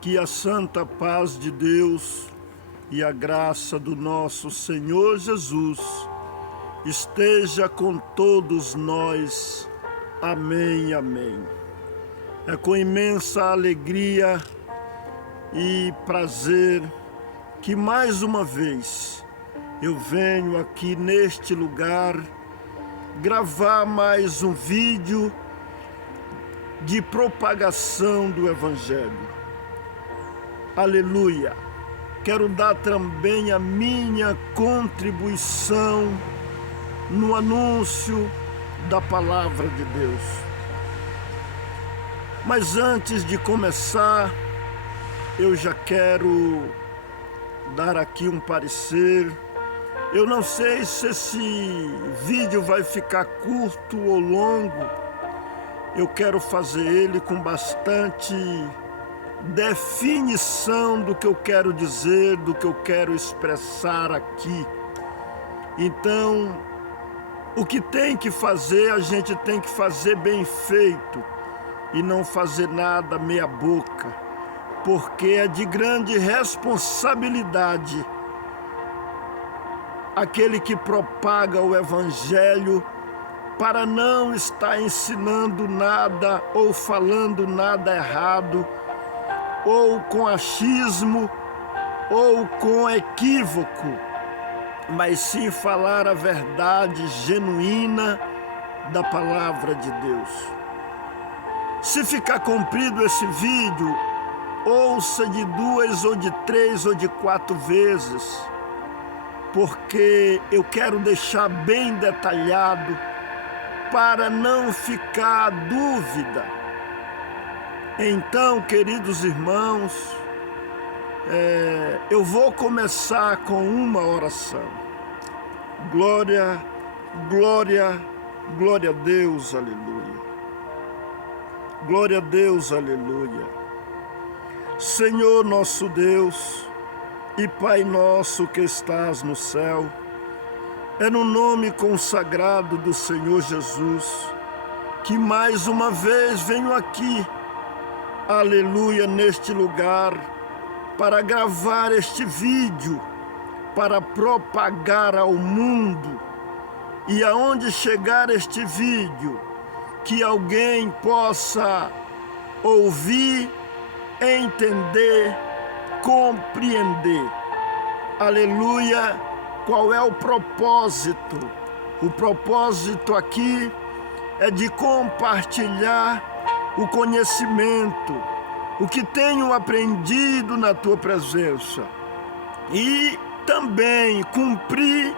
Que a santa paz de Deus e a graça do nosso Senhor Jesus esteja com todos nós. Amém, amém. É com imensa alegria e prazer que mais uma vez eu venho aqui neste lugar gravar mais um vídeo de propagação do Evangelho. Aleluia! Quero dar também a minha contribuição no anúncio da Palavra de Deus. Mas antes de começar, eu já quero dar aqui um parecer. Eu não sei se esse vídeo vai ficar curto ou longo. Eu quero fazer ele com bastante definição do que eu quero dizer, do que eu quero expressar aqui. Então, o que tem que fazer, a gente tem que fazer bem feito e não fazer nada meia boca, porque é de grande responsabilidade aquele que propaga o Evangelho para não estar ensinando nada ou falando nada errado, ou com achismo, ou com equívoco, mas sim falar a verdade genuína da Palavra de Deus. Se ficar comprido esse vídeo, ouça de 2 ou de 3 ou de 4 vezes, porque eu quero deixar bem detalhado para não ficar dúvida. Então, queridos irmãos, eu vou começar com uma oração. Glória, glória, glória a Deus, aleluia. Glória a Deus, aleluia. Senhor nosso Deus e Pai nosso que estás no céu, é no nome consagrado do Senhor Jesus que mais uma vez venho aqui, aleluia, neste lugar, para gravar este vídeo, para propagar ao mundo, e aonde chegar este vídeo, que alguém possa ouvir, entender, compreender, aleluia. Qual é o propósito? O propósito aqui é de compartilhar o conhecimento, o que tenho aprendido na tua presença, e também cumprir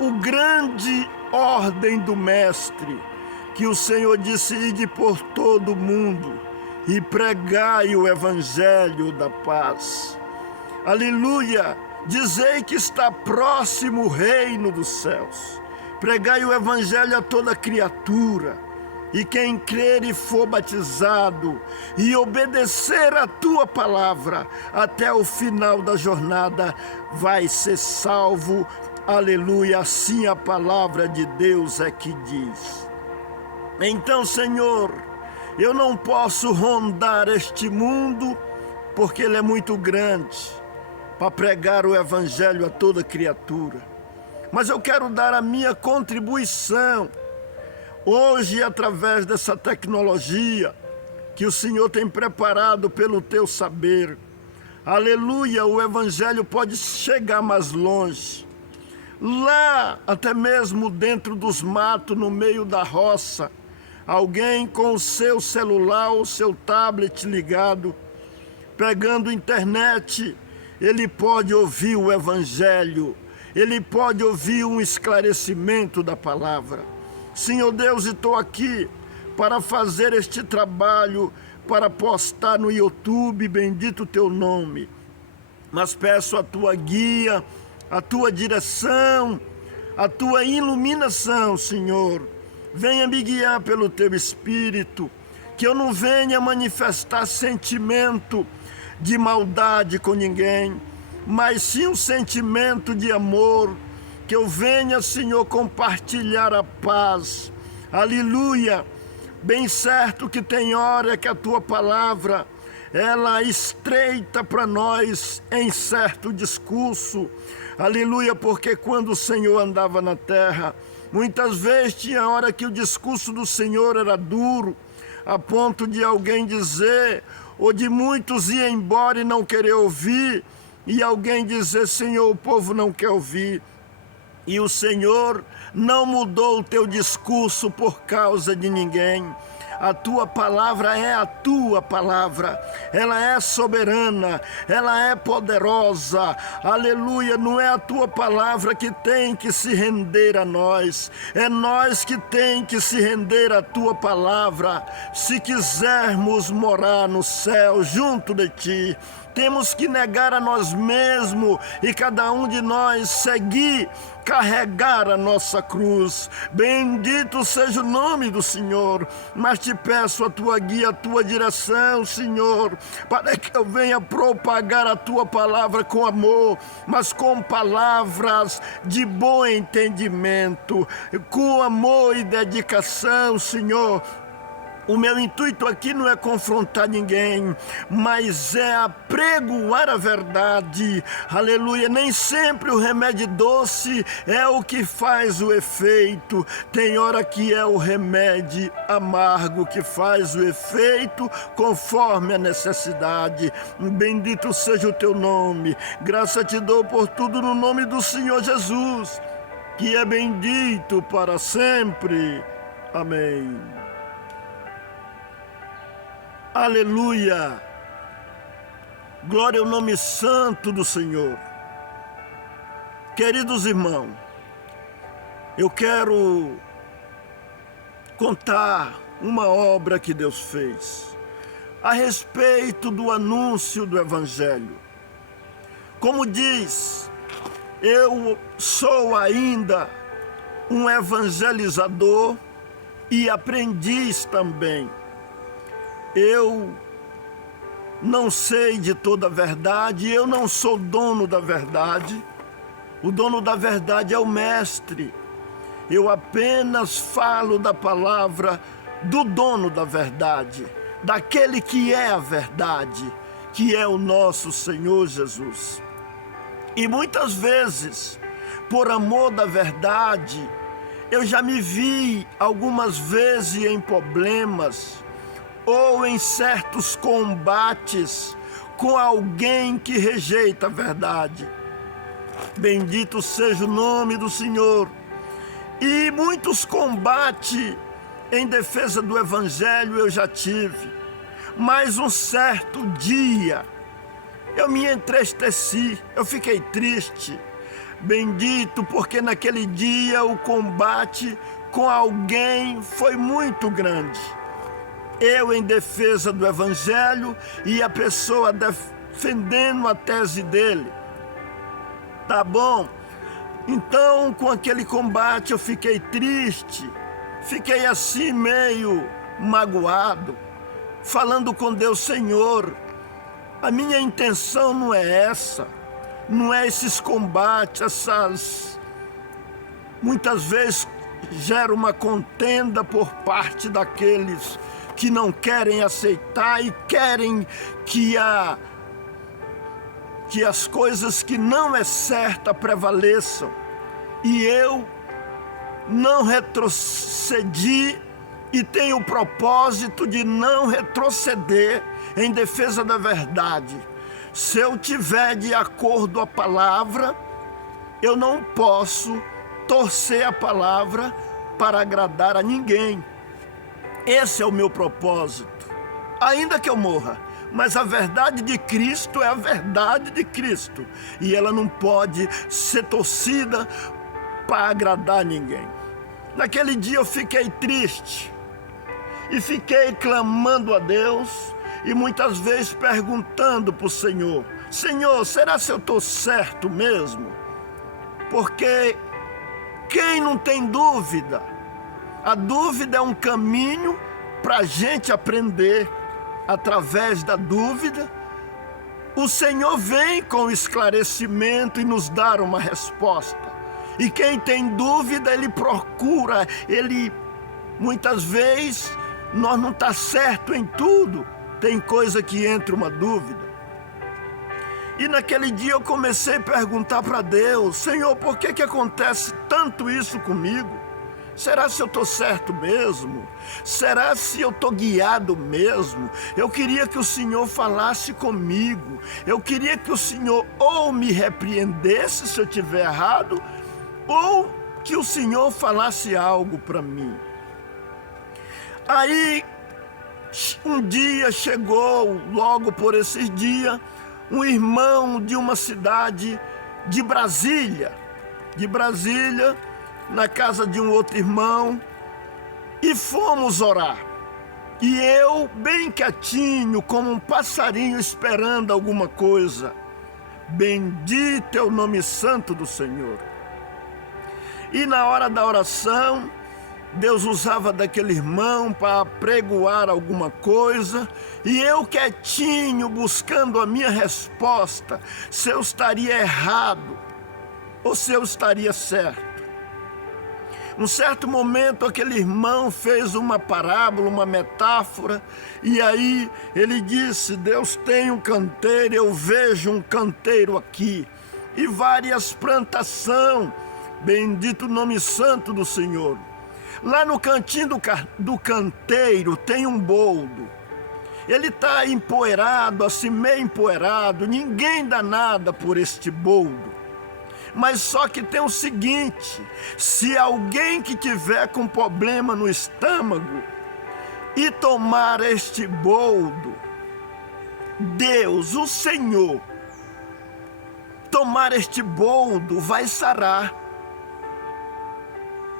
o grande ordem do Mestre, que o Senhor disse: ide por todo o mundo e pregai o Evangelho da paz. Aleluia! Dizei que está próximo o reino dos céus. Pregai o Evangelho a toda criatura. E quem crer e for batizado e obedecer a tua palavra até o final da jornada vai ser salvo. Aleluia, assim a palavra de Deus é que diz. Então, Senhor, eu não posso rondar este mundo, porque ele é muito grande para pregar o Evangelho a toda criatura. Mas eu quero dar a minha contribuição hoje, através dessa tecnologia que o Senhor tem preparado pelo teu saber. Aleluia, o Evangelho pode chegar mais longe. Lá, até mesmo dentro dos matos, no meio da roça, alguém com o seu celular ou seu tablet ligado, pegando internet, ele pode ouvir o Evangelho, ele pode ouvir um esclarecimento da palavra. Senhor Deus, estou aqui para fazer este trabalho, para postar no YouTube, bendito o teu nome. Mas peço a tua guia, a tua direção, a tua iluminação, Senhor. Venha me guiar pelo teu Espírito, que eu não venha manifestar sentimento de maldade com ninguém, mas sim um sentimento de amor, que eu venha, Senhor, compartilhar a paz. Aleluia! Bem certo que tem hora que a tua palavra ela estreita para nós em certo discurso. Aleluia, porque quando o Senhor andava na terra, muitas vezes tinha hora que o discurso do Senhor era duro, a ponto de alguém dizer, ou de muitos ir embora e não querer ouvir, e alguém dizer, Senhor, o povo não quer ouvir. E o Senhor não mudou o teu discurso por causa de ninguém. A tua palavra é a tua palavra, ela é soberana, ela é poderosa, aleluia. Não é a tua palavra que tem que se render a nós, é nós que tem que se render à tua palavra. Se quisermos morar no céu junto de ti, temos que negar a nós mesmos e cada um de nós seguir, carregar a nossa cruz. Bendito seja o nome do Senhor, mas te peço a tua guia, a tua direção, Senhor, para que eu venha propagar a tua palavra com amor, mas com palavras de bom entendimento, com amor e dedicação, Senhor. O meu intuito aqui não é confrontar ninguém, mas é apregoar a verdade. Aleluia. Nem sempre o remédio doce é o que faz o efeito. Tem hora que é o remédio amargo que faz o efeito conforme a necessidade. Bendito seja o teu nome. Graça te dou por tudo no nome do Senhor Jesus, que é bendito para sempre. Amém. Aleluia! Glória ao nome santo do Senhor. Queridos irmãos, eu quero contar uma obra que Deus fez a respeito do anúncio do Evangelho. Como diz, eu sou ainda um evangelizador e aprendiz também. Eu não sei de toda a verdade, eu não sou dono da verdade. O dono da verdade é o Mestre. Eu apenas falo da palavra do dono da verdade, daquele que é a verdade, que é o nosso Senhor Jesus. E muitas vezes, por amor da verdade, eu já me vi algumas vezes em problemas, ou em certos combates com alguém que rejeita a verdade. Bendito seja o nome do Senhor. E muitos combates em defesa do Evangelho eu já tive. Mas um certo dia eu me entristeci, eu fiquei triste. Bendito, porque naquele dia o combate com alguém foi muito grande. Eu em defesa do Evangelho e a pessoa defendendo a tese dele. Tá bom? Então, com aquele combate eu fiquei triste, fiquei assim meio magoado, falando com Deus, Senhor, a minha intenção não é essa, não é esses combates, essas... Muitas vezes gera uma contenda por parte daqueles que não querem aceitar e querem que as coisas que não é certa prevaleçam. E eu não retrocedi e tenho o propósito de não retroceder em defesa da verdade. Se eu tiver de acordo a palavra, eu não posso torcer a palavra para agradar a ninguém. Esse é o meu propósito, ainda que eu morra, mas a verdade de Cristo é a verdade de Cristo, e ela não pode ser torcida para agradar ninguém. Naquele dia eu fiquei triste, e fiquei clamando a Deus, e muitas vezes perguntando para o Senhor, Senhor, será que eu estou certo mesmo? Porque quem não tem dúvida, a dúvida é um caminho para a gente aprender. Através da dúvida, o Senhor vem com esclarecimento e nos dar uma resposta. E quem tem dúvida, ele procura, muitas vezes, nós não está certo em tudo, tem coisa que entra uma dúvida. E naquele dia eu comecei a perguntar para Deus: Senhor, por que acontece tanto isso comigo? Será se eu estou certo mesmo? Será se eu estou guiado mesmo? Eu queria que o Senhor falasse comigo. Eu queria que o Senhor ou me repreendesse se eu estiver errado, ou que o Senhor falasse algo para mim. Aí, um dia chegou, logo por esses dias, um irmão de uma cidade de Brasília, na casa de um outro irmão, e fomos orar. E eu, bem quietinho, como um passarinho esperando alguma coisa. Bendito é o nome santo do Senhor. E na hora da oração, Deus usava daquele irmão para pregoar alguma coisa, e eu quietinho, buscando a minha resposta, se eu estaria errado ou se eu estaria certo. Um certo momento, aquele irmão fez uma parábola, uma metáfora, e aí ele disse: Deus tem um canteiro, eu vejo um canteiro aqui, e várias plantações, bendito o nome santo do Senhor. Lá no cantinho do canteiro tem um boldo. Ele está empoeirado, assim meio empoeirado, ninguém dá nada por este boldo. Mas só que tem o seguinte: se alguém que tiver com problema no estômago e tomar este boldo, Deus, o Senhor, tomar este boldo, vai sarar.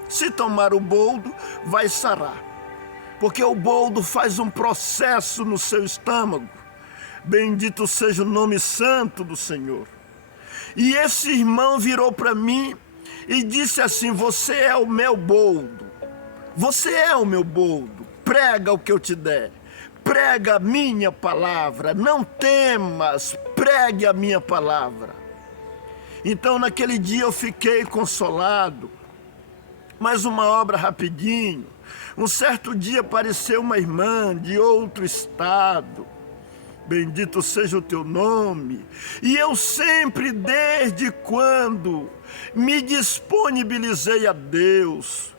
Se tomar o boldo, vai sarar. Porque o boldo faz um processo no seu estômago. Bendito seja o nome santo do Senhor. E esse irmão virou para mim e disse assim: você é o meu boldo. Você é o meu boldo. Prega o que eu te der. Prega a minha palavra. Não temas, pregue a minha palavra. Então naquele dia eu fiquei consolado. Mais uma obra rapidinho. Um certo dia apareceu uma irmã de outro estado. Bendito seja o teu nome. E eu sempre, desde quando me disponibilizei a Deus,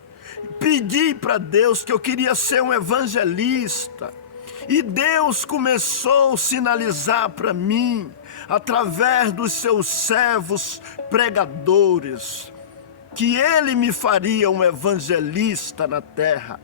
pedi para Deus que eu queria ser um evangelista. E Deus começou a sinalizar para mim, através dos seus servos pregadores, que Ele me faria um evangelista na terra.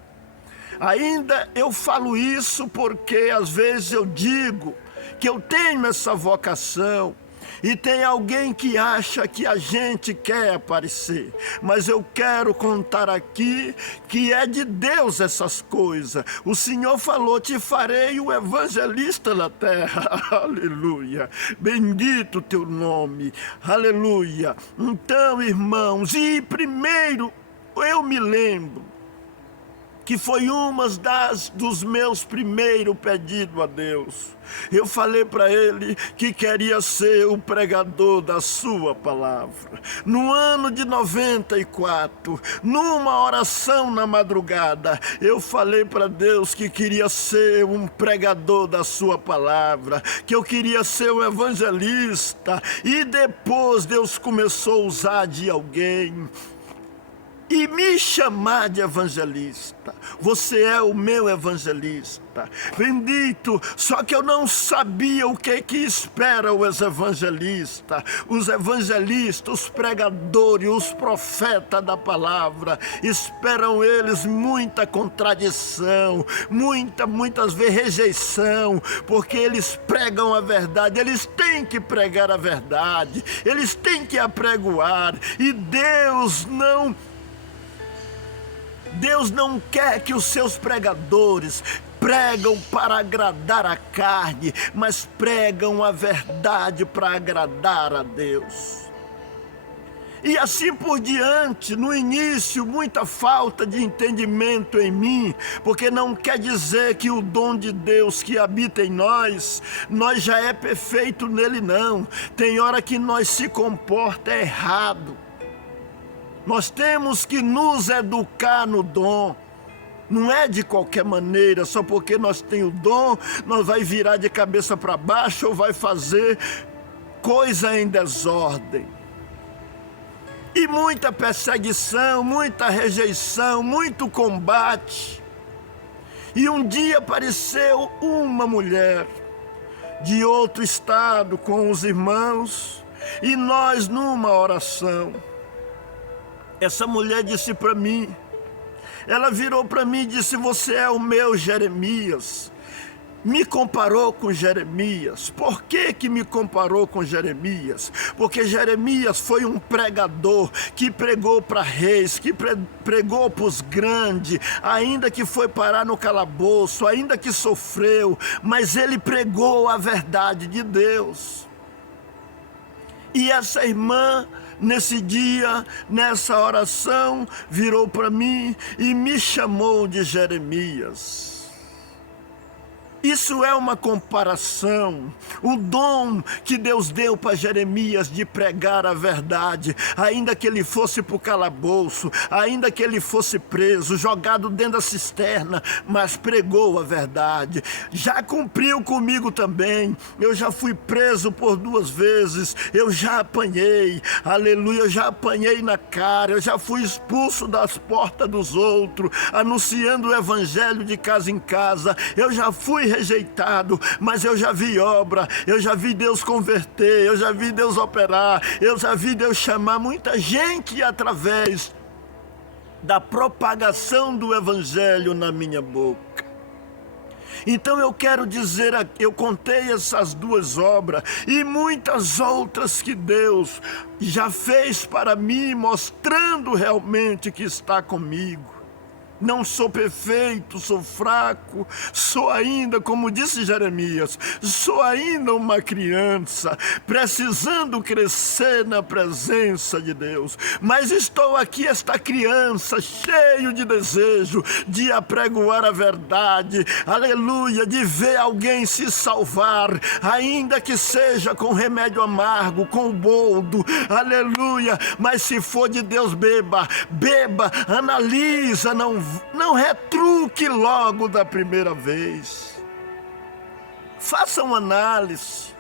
Ainda eu falo isso porque às vezes eu digo que eu tenho essa vocação, e tem alguém que acha que a gente quer aparecer, mas eu quero contar aqui que é de Deus essas coisas. O Senhor falou: te farei o evangelista na terra. Aleluia, bendito teu nome, aleluia. Então, irmãos, e primeiro eu me lembro que foi uma dos meus primeiros pedidos a Deus. Eu falei para Ele que queria ser o pregador da sua palavra. No ano de 94, numa oração na madrugada, eu falei para Deus que queria ser um pregador da sua palavra, que eu queria ser um evangelista. E depois Deus começou a usar de alguém e me chamar de evangelista. Você é o meu evangelista. Bendito. Só que eu não sabia o que espera os evangelistas. Os evangelistas, os pregadores, os profetas da palavra, esperam eles muita contradição, muitas vezes rejeição, porque eles pregam a verdade. Eles têm que pregar a verdade, eles têm que apregoar. E Deus não quer que os seus pregadores pregam para agradar a carne, mas pregam a verdade para agradar a Deus. E assim por diante. No início, muita falta de entendimento em mim, porque não quer dizer que o dom de Deus que habita em nós já é perfeito nele, não. Tem hora que nós se comporta errado. Nós temos que nos educar no dom. Não é de qualquer maneira, só porque nós temos o dom, nós vai virar de cabeça para baixo ou vai fazer coisa em desordem. E muita perseguição, muita rejeição, muito combate. E um dia apareceu uma mulher de outro estado com os irmãos, e nós numa oração. Essa mulher disse para mim, ela virou para mim e disse: você é o meu Jeremias. Me comparou com Jeremias. Por que me comparou com Jeremias? Porque Jeremias foi um pregador que pregou para reis, que pregou para os grandes, ainda que foi parar no calabouço, ainda que sofreu, mas ele pregou a verdade de Deus. E essa irmã, nesse dia, nessa oração, virou para mim e me chamou de Jeremias. Isso é uma comparação. O dom que Deus deu para Jeremias de pregar a verdade, ainda que ele fosse para o calabouço, ainda que ele fosse preso, jogado dentro da cisterna, mas pregou a verdade. Já cumpriu comigo também. Eu já fui preso por 2 vezes, eu já apanhei, aleluia, eu já apanhei na cara, eu já fui expulso das portas dos outros, anunciando o evangelho de casa em casa, eu já fui rejeitado, mas eu já vi obra, eu já vi Deus converter, eu já vi Deus operar, eu já vi Deus chamar muita gente através da propagação do evangelho na minha boca. Então eu quero dizer, eu contei essas 2 obras e muitas outras que Deus já fez para mim, mostrando realmente que está comigo. Não sou perfeito, sou fraco, sou ainda, como disse Jeremias, sou ainda uma criança, precisando crescer na presença de Deus. Mas estou aqui, esta criança, cheio de desejo de apregoar a verdade, aleluia, de ver alguém se salvar, ainda que seja com remédio amargo, com boldo, aleluia. Mas se for de Deus, beba, analisa, não retruque logo da primeira vez. Faça uma análise.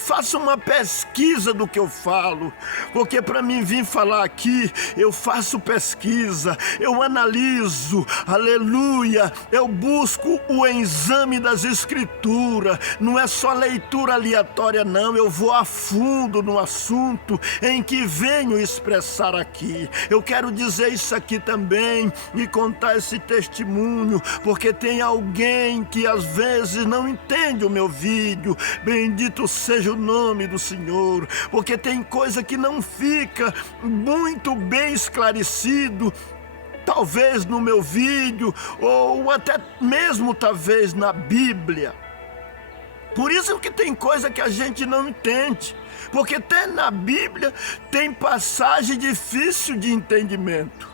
Faça uma pesquisa do que eu falo, porque para mim vir falar aqui, eu faço pesquisa, eu analiso, aleluia, eu busco o exame das escrituras, não é só leitura aleatória não, eu vou a fundo no assunto em que venho expressar aqui. Eu quero dizer isso aqui também e contar esse testemunho, porque tem alguém que às vezes não entende o meu vídeo. Bendito seja o nome do Senhor, porque tem coisa que não fica muito bem esclarecido, talvez no meu vídeo, ou até mesmo talvez na Bíblia. Por isso que tem coisa que a gente não entende, porque até na Bíblia tem passagem difícil de entendimento.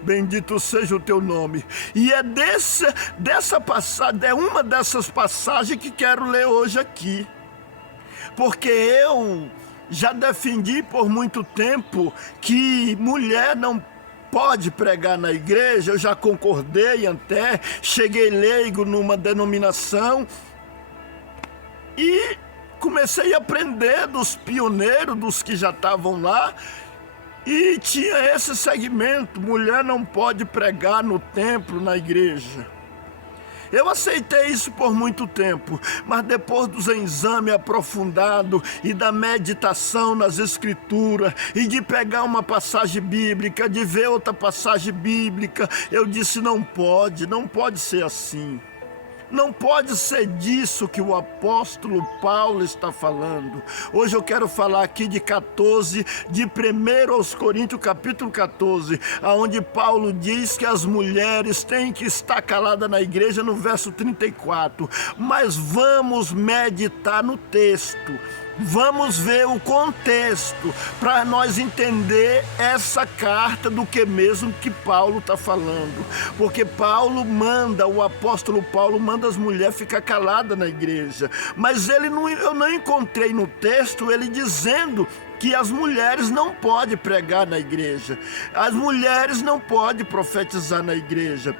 Bendito seja o teu nome. E é dessa passagem, é uma dessas passagens que quero ler hoje aqui. Porque eu já defendi por muito tempo que mulher não pode pregar na igreja, eu já concordei até, cheguei leigo numa denominação e comecei a aprender dos pioneiros, dos que já estavam lá, e tinha esse segmento: mulher não pode pregar no templo, na igreja. Eu aceitei isso por muito tempo, mas depois dos exames aprofundados e da meditação nas escrituras e de pegar uma passagem bíblica, de ver outra passagem bíblica, eu disse: não pode ser assim. Não pode ser disso que o apóstolo Paulo está falando. Hoje eu quero falar aqui de 1 aos Coríntios, capítulo 14, onde Paulo diz que as mulheres têm que estar caladas na igreja, no verso 34. Mas vamos meditar no texto. Vamos ver o contexto para nós entender essa carta do que mesmo que Paulo está falando. Porque o apóstolo Paulo manda as mulheres ficar caladas na igreja. Mas eu não encontrei no texto ele dizendo que as mulheres não podem pregar na igreja. As mulheres não podem profetizar na igreja.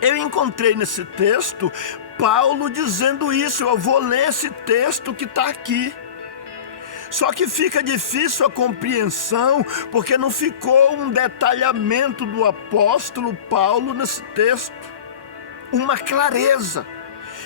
Eu encontrei nesse texto Paulo dizendo isso. Eu vou ler esse texto que está aqui. Só que fica difícil a compreensão, porque não ficou um detalhamento do apóstolo Paulo nesse texto, uma clareza.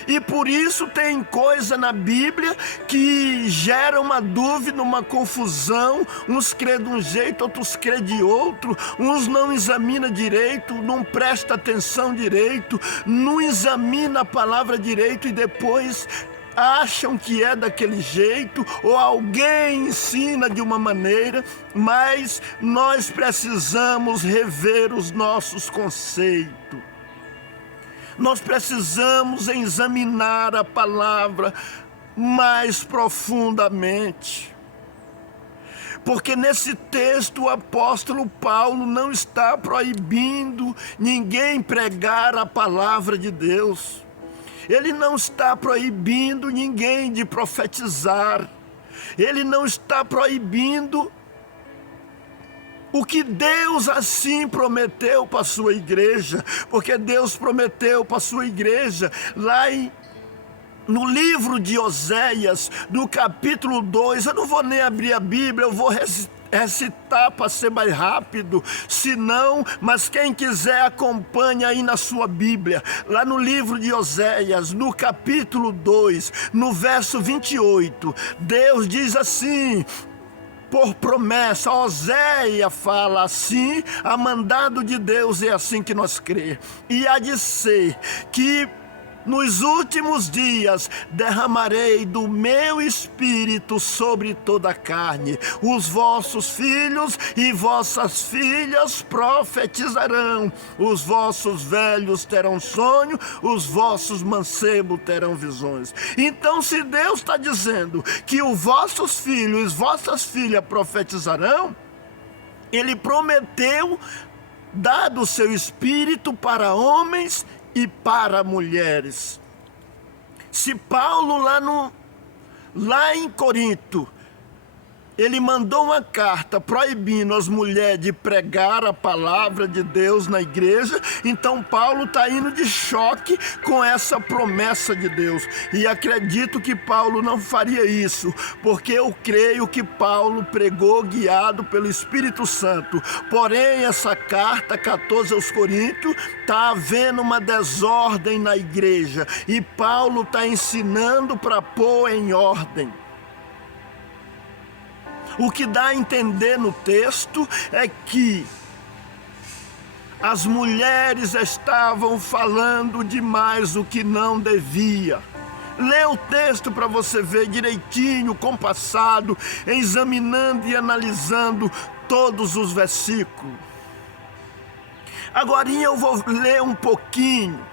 E por isso tem coisa na Bíblia que gera uma dúvida, uma confusão. Uns crê de um jeito, outros crê de outro. Uns não examina direito, não presta atenção direito, não examina a palavra direito e depois acham que é daquele jeito, ou alguém ensina de uma maneira, mas nós precisamos rever os nossos conceitos. Nós precisamos examinar a palavra mais profundamente. Porque nesse texto o apóstolo Paulo não está proibindo ninguém pregar a palavra de Deus. Ele não está proibindo ninguém de profetizar. Ele não está proibindo o que Deus assim prometeu para a sua igreja. Porque Deus prometeu para a sua igreja lá no livro de Oséias, no capítulo 2, eu não vou nem abrir a Bíblia, eu vou recitar para ser mais rápido, se não, mas quem quiser acompanha aí na sua Bíblia, lá no livro de Oséias, no capítulo 2, no verso 28, Deus diz assim, por promessa, Oséias fala assim, a mandado de Deus é assim que nós crê, e há de ser que nos últimos dias derramarei do meu espírito sobre toda a carne. Os vossos filhos e vossas filhas profetizarão. Os vossos velhos terão sonho, os vossos mancebos terão visões. Então, se Deus está dizendo que os vossos filhos e vossas filhas profetizarão, Ele prometeu dar o seu espírito para homens e para mulheres. Se Paulo lá em Corinto, ele mandou uma carta proibindo as mulheres de pregar a palavra de Deus na igreja, então Paulo está indo de choque com essa promessa de Deus. E acredito que Paulo não faria isso, porque eu creio que Paulo pregou guiado pelo Espírito Santo. Porém, essa carta 14 aos Coríntios, está havendo uma desordem na igreja, e Paulo está ensinando para pôr em ordem. O que dá a entender no texto é que as mulheres estavam falando demais o que não devia. Lê o texto para você ver direitinho, compassado, examinando e analisando todos os versículos. Agora eu vou ler um pouquinho,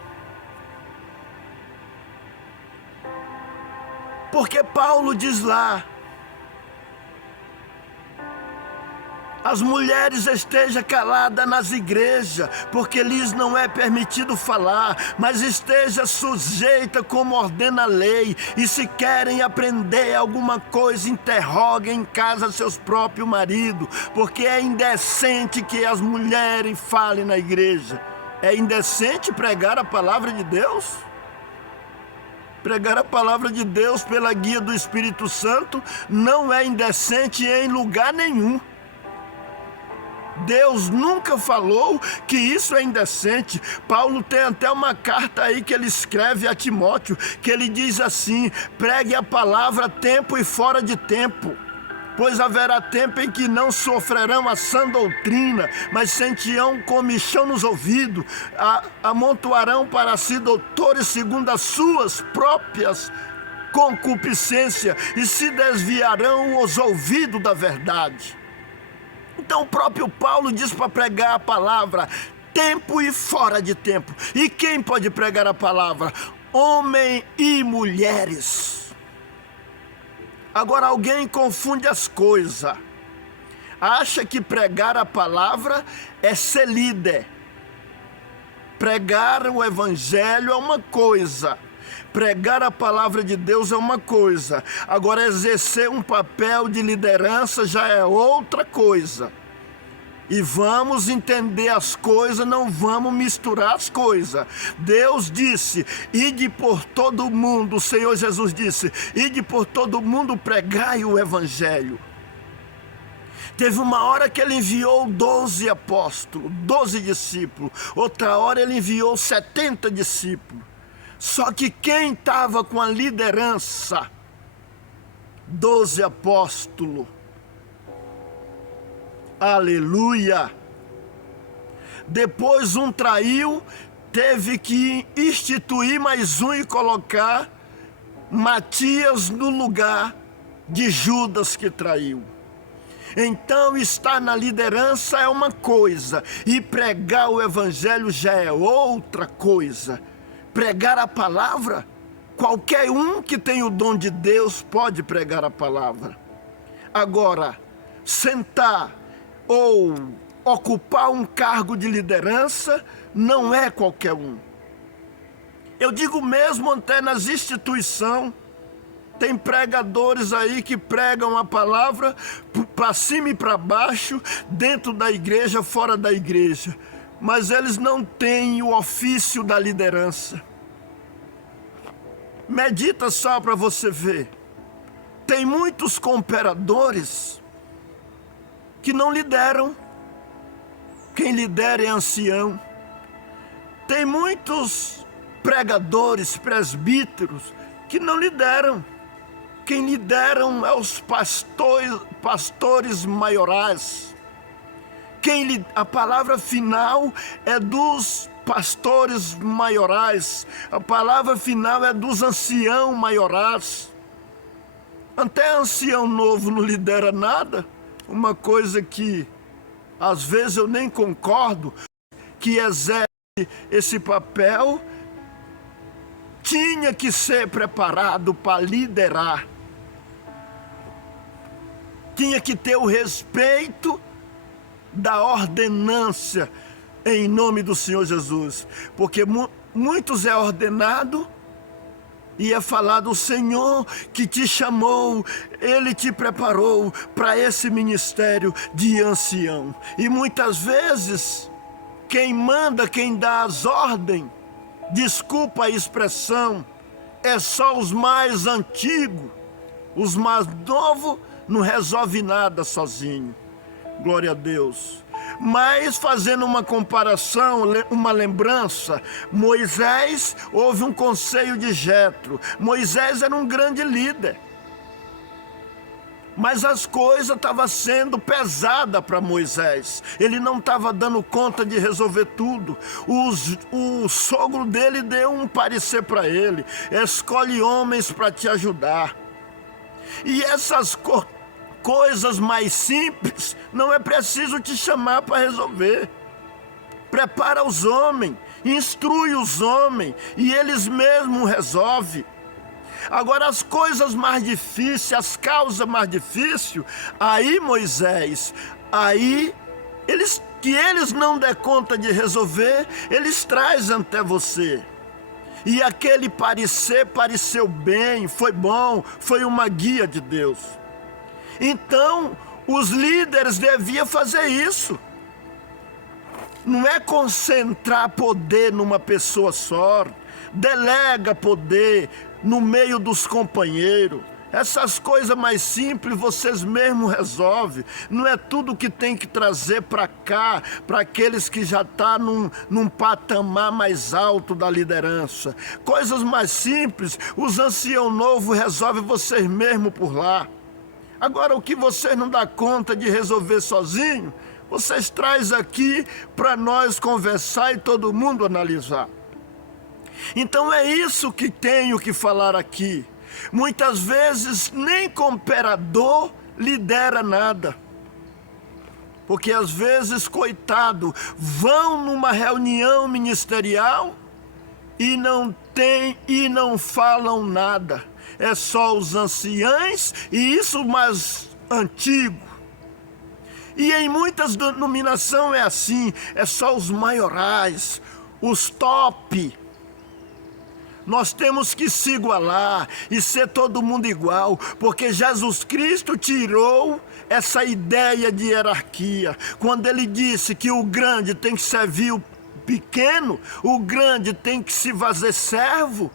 porque Paulo diz lá, as mulheres estejam caladas nas igrejas, porque lhes não é permitido falar, mas esteja sujeita como ordena a lei, e se querem aprender alguma coisa, interroguem em casa seus próprios maridos, porque é indecente que as mulheres falem na igreja. É indecente pregar a palavra de Deus? Pregar a palavra de Deus pela guia do Espírito Santo não é indecente em lugar nenhum. Deus nunca falou que isso é indecente. Paulo tem até uma carta aí que ele escreve a Timóteo, que ele diz assim, pregue a palavra a tempo e fora de tempo, pois haverá tempo em que não sofrerão a sã doutrina, mas sentirão comichão nos ouvidos, amontoarão para si doutores segundo as suas próprias concupiscências, e se desviarão os ouvidos da verdade. Então o próprio Paulo diz para pregar a palavra tempo e fora de tempo. E quem pode pregar a palavra? Homem e mulheres. Agora alguém confunde as coisas. Acha que pregar a palavra é ser líder. Pregar o evangelho é uma coisa. Pregar a palavra de Deus é uma coisa. Agora, exercer um papel de liderança já é outra coisa. E vamos entender as coisas, não vamos misturar as coisas. Deus disse, ide por todo mundo, o Senhor Jesus disse, ide por todo mundo, pregai o evangelho. Teve uma hora que ele enviou 12 apóstolos, 12 discípulos. Outra hora ele enviou 70 discípulos. Só que quem estava com a liderança? 12 apóstolos. Aleluia! Depois um traiu, teve que instituir mais um e colocar Matias no lugar de Judas que traiu. Então estar na liderança é uma coisa, e pregar o evangelho já é outra coisa. Pregar a palavra, qualquer um que tem o dom de Deus pode pregar a palavra. Agora, sentar ou ocupar um cargo de liderança não é qualquer um. Eu digo mesmo até nas instituições, tem pregadores aí que pregam a palavra para cima e para baixo, dentro da igreja, fora da igreja, mas eles não têm o ofício da liderança. Medita só para você ver. Tem muitos cooperadores que não lideram. Quem lidera é ancião. Tem muitos pregadores, presbíteros, que não lideram. Quem lideram é os pastores maiorais. A palavra final é dos pastores maiorais. A palavra final é dos anciãos maiorais. Até ancião novo não lidera nada. Uma coisa que às vezes eu nem concordo, que exerce esse papel, tinha que ser preparado para liderar. Tinha que ter o respeito da ordenância em nome do Senhor Jesus. Porque muitos é ordenado e é falado, o Senhor que te chamou, Ele te preparou para esse ministério de ancião. E muitas vezes, quem manda, quem dá as ordens, desculpa a expressão, é só os mais antigos. Os mais novos não resolve nada sozinho. Glória a Deus. Mas fazendo uma comparação, uma lembrança, Moisés, houve um conselho de Jetro. Moisés era um grande líder. Mas as coisas estavam sendo pesadas para Moisés. Ele não estava dando conta de resolver tudo. O sogro dele deu um parecer para ele. Escolhe homens para te ajudar. E essas coisas mais simples, não é preciso te chamar para resolver. Prepara os homens, instrui os homens, e eles mesmos resolvem. Agora as coisas mais difíceis, as causas mais difíceis, aí Moisés, que eles não dê conta de resolver, eles trazem até você. E aquele pareceu bem, foi bom, foi uma guia de Deus. Então, os líderes deviam fazer isso. Não é concentrar poder numa pessoa só. Delega poder no meio dos companheiros. Essas coisas mais simples vocês mesmos resolvem. Não é tudo que tem que trazer para cá, para aqueles que já estão num patamar mais alto da liderança. Coisas mais simples, os anciãos novos resolvem vocês mesmos por lá. Agora, o que vocês não dão conta de resolver sozinho, vocês trazem aqui para nós conversar e todo mundo analisar. Então é isso que tenho que falar aqui. Muitas vezes nem cooperador lidera nada. Porque às vezes, coitado, vão numa reunião ministerial e não falam nada. É só os anciãos e isso mais antigo. E em muitas denominações é assim, é só os maiorais, os top. Nós temos que se igualar e ser todo mundo igual, porque Jesus Cristo tirou essa ideia de hierarquia. Quando ele disse que o grande tem que servir o pequeno, o grande tem que se fazer servo,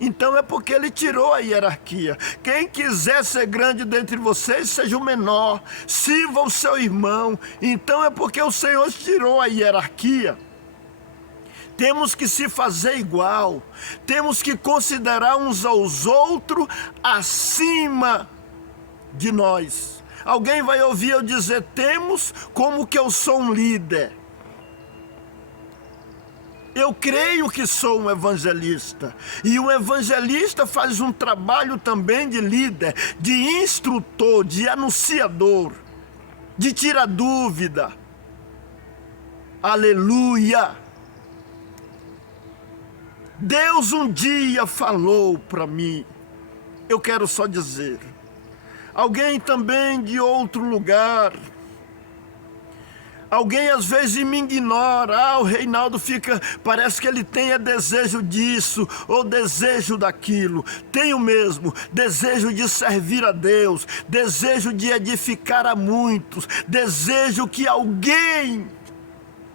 então é porque ele tirou a hierarquia. Quem quiser ser grande dentre vocês, seja o menor, sirva o seu irmão. Então é porque o Senhor tirou a hierarquia. Temos que se fazer igual, temos que considerar uns aos outros acima de nós. Alguém vai ouvir eu dizer temos, como que eu sou um líder. Eu creio que sou um evangelista, e o evangelista faz um trabalho também de líder, de instrutor, de anunciador, de tirar dúvida. Aleluia! Deus um dia falou para mim, eu quero só dizer, alguém também de outro lugar, alguém às vezes me ignora, o Reinaldo parece que ele tenha desejo disso ou desejo daquilo. Tenho mesmo, desejo de servir a Deus, desejo de edificar a muitos, desejo que alguém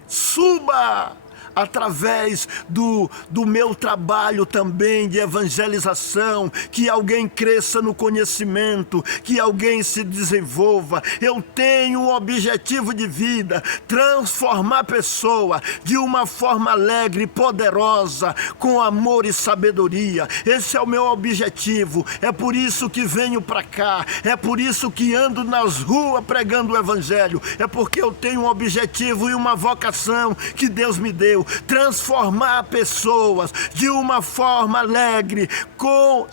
suba através do meu trabalho também de evangelização, que alguém cresça no conhecimento, que alguém se desenvolva. Eu tenho um objetivo de vida, transformar a pessoa de uma forma alegre e poderosa, com amor e sabedoria. Esse é o meu objetivo, é por isso que venho para cá, é por isso que ando nas ruas pregando o evangelho, é porque eu tenho um objetivo e uma vocação que Deus me deu. Transformar pessoas de uma forma alegre, com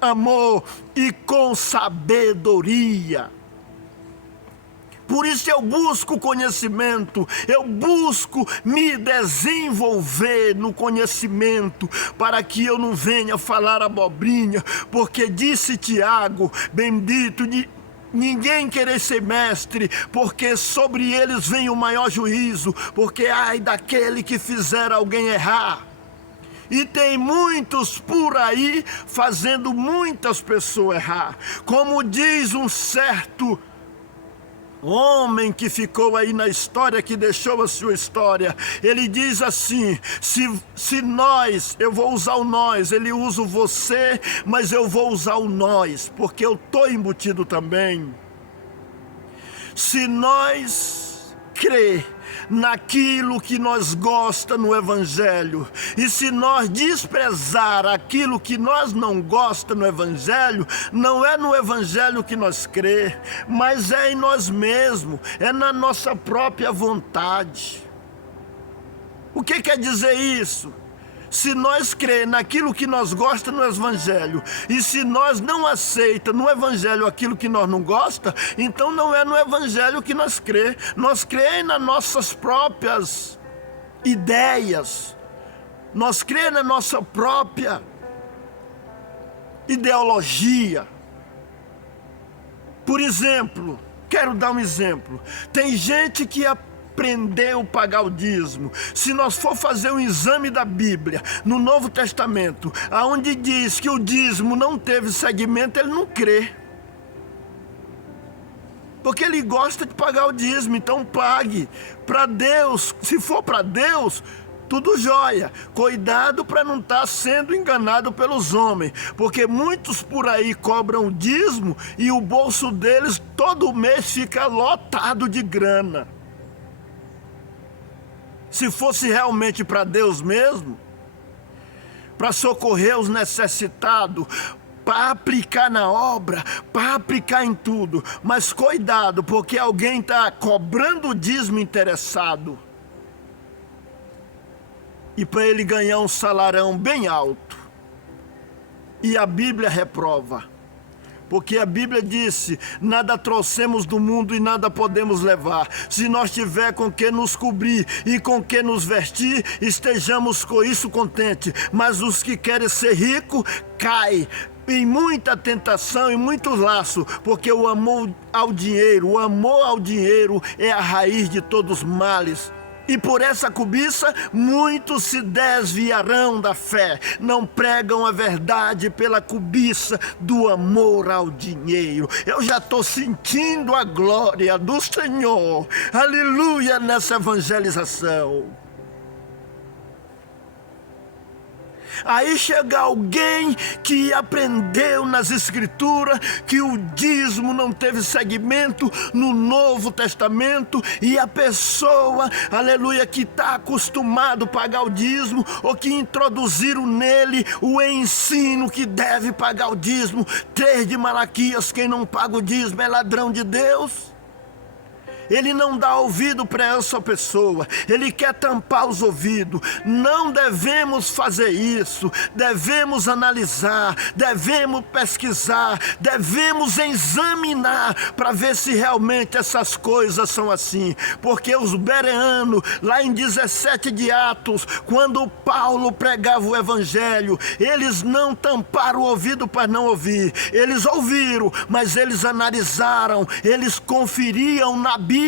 amor e com sabedoria. Por isso eu busco conhecimento, eu busco me desenvolver no conhecimento, para que eu não venha falar abobrinha, porque disse Tiago, bendito de ninguém querer ser mestre, porque sobre eles vem o maior juízo, porque ai daquele que fizer alguém errar. E tem muitos por aí fazendo muitas pessoas errar. Como diz um certo homem que ficou aí na história, que deixou a sua história, ele diz assim, se nós, eu vou usar o nós, ele usa o você, mas eu vou usar o nós, porque eu estou embutido também. Se nós crer naquilo que nós gosta no evangelho, e se nós desprezar aquilo que nós não gosta no evangelho, não é no evangelho que nós crê, mas é em nós mesmos, é na nossa própria vontade. O que quer dizer isso? Se nós crer naquilo que nós gosta no evangelho, e se nós não aceita no evangelho aquilo que nós não gosta, então não é no evangelho que nós crê nas nossas próprias ideias, nós crê na nossa própria ideologia. Por exemplo, quero dar um exemplo, tem gente que aprendeu a pagar o dízimo. Se nós for fazer um exame da Bíblia, no Novo Testamento, aonde diz que o dízimo não teve segmento, ele não crê. Porque ele gosta de pagar o dízimo, então pague. Para Deus, se for para Deus, tudo jóia. Cuidado para não estar sendo enganado pelos homens, porque muitos por aí cobram o dízimo e o bolso deles todo mês fica lotado de grana. Se fosse realmente para Deus mesmo, para socorrer os necessitados, para aplicar na obra, para aplicar em tudo, mas cuidado, porque alguém está cobrando o dízimo interessado, e para ele ganhar um salarão bem alto, e a Bíblia reprova. Porque a Bíblia disse, nada trouxemos do mundo e nada podemos levar. Se nós tiver com que nos cobrir e com que nos vestir, estejamos com isso contentes. Mas os que querem ser ricos, caem em muita tentação e muitos laços, porque o amor ao dinheiro é a raiz de todos os males. E por essa cobiça, muitos se desviarão da fé. Não pregam a verdade pela cobiça do amor ao dinheiro. Eu já estou sentindo a glória do Senhor, aleluia, nessa evangelização. Aí chega alguém que aprendeu nas Escrituras que o dízimo não teve segmento no Novo Testamento, e a pessoa, aleluia, que está acostumado a pagar o dízimo, ou que introduziram nele o ensino que deve pagar o dízimo, 3 de Malaquias, quem não paga o dízimo é ladrão de Deus. Ele não dá ouvido para essa pessoa, ele quer tampar os ouvidos. Não devemos fazer isso, devemos analisar, devemos pesquisar, devemos examinar para ver se realmente essas coisas são assim. Porque os bereanos, lá em 17 de Atos, quando Paulo pregava o evangelho, eles não tamparam o ouvido para não ouvir, eles ouviram, mas eles analisaram, eles conferiam na Bíblia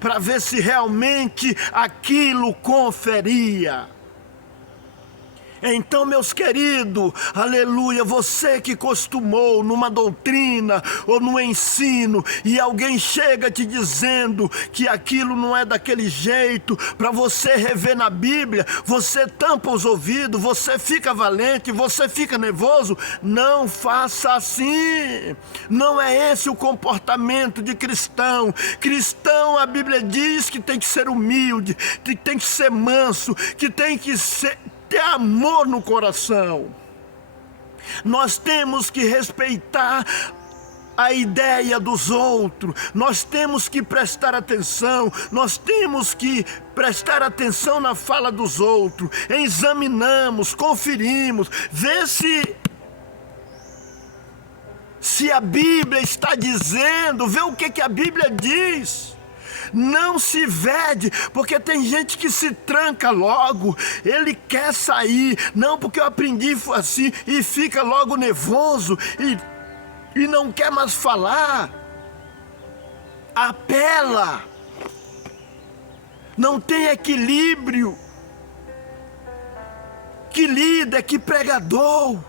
para ver se realmente aquilo conferia. Então, meus queridos, aleluia, você que costumou numa doutrina ou no ensino, e alguém chega te dizendo que aquilo não é daquele jeito, para você rever na Bíblia, você tampa os ouvidos, você fica valente, você fica nervoso. Não faça assim. Não é esse o comportamento de cristão. Cristão, a Bíblia diz que tem que ser humilde, que tem que ser manso, que tem que ter amor no coração. Nós temos que respeitar a ideia dos outros, nós temos que prestar atenção, nós temos que prestar atenção na fala dos outros, examinamos, conferimos, vê se a Bíblia está dizendo, vê o que a Bíblia diz. Não se vede, porque tem gente que se tranca logo, ele quer sair, não, porque eu aprendi assim, e fica logo nervoso, e não quer mais falar, apela, não tem equilíbrio. Que líder, que pregador,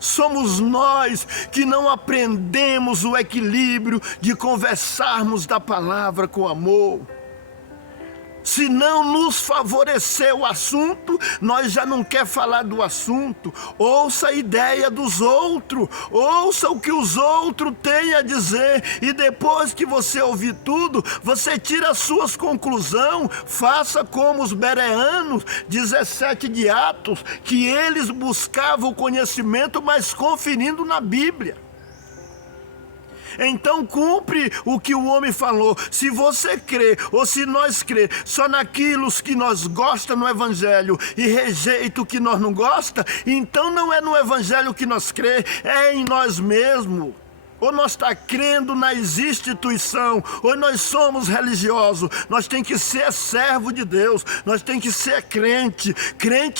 somos nós que não aprendemos o equilíbrio de conversarmos da palavra com amor. Se não nos favorecer o assunto, nós já não quer falar do assunto. Ouça a ideia dos outros, ouça o que os outros têm a dizer, e depois que você ouvir tudo, você tira as suas conclusões. Faça como os bereanos, 17 de Atos, que eles buscavam o conhecimento, mas conferindo na Bíblia. Então cumpre o que o homem falou. Se você crê, ou se nós crê só naquilo que nós gosta no evangelho e rejeita o que nós não gosta, então não é no evangelho que nós crê, é em nós mesmos. Ou nós está crendo nas instituições, ou nós somos religiosos. Nós tem que ser servo de Deus, nós tem que ser crente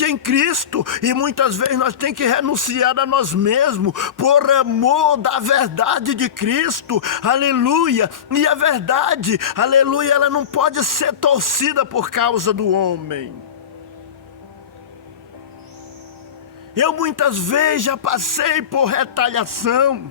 em Cristo, e muitas vezes nós tem que renunciar a nós mesmos, por amor da verdade de Cristo, aleluia. E a verdade, aleluia, ela não pode ser torcida por causa do homem. Eu muitas vezes já passei por retaliação.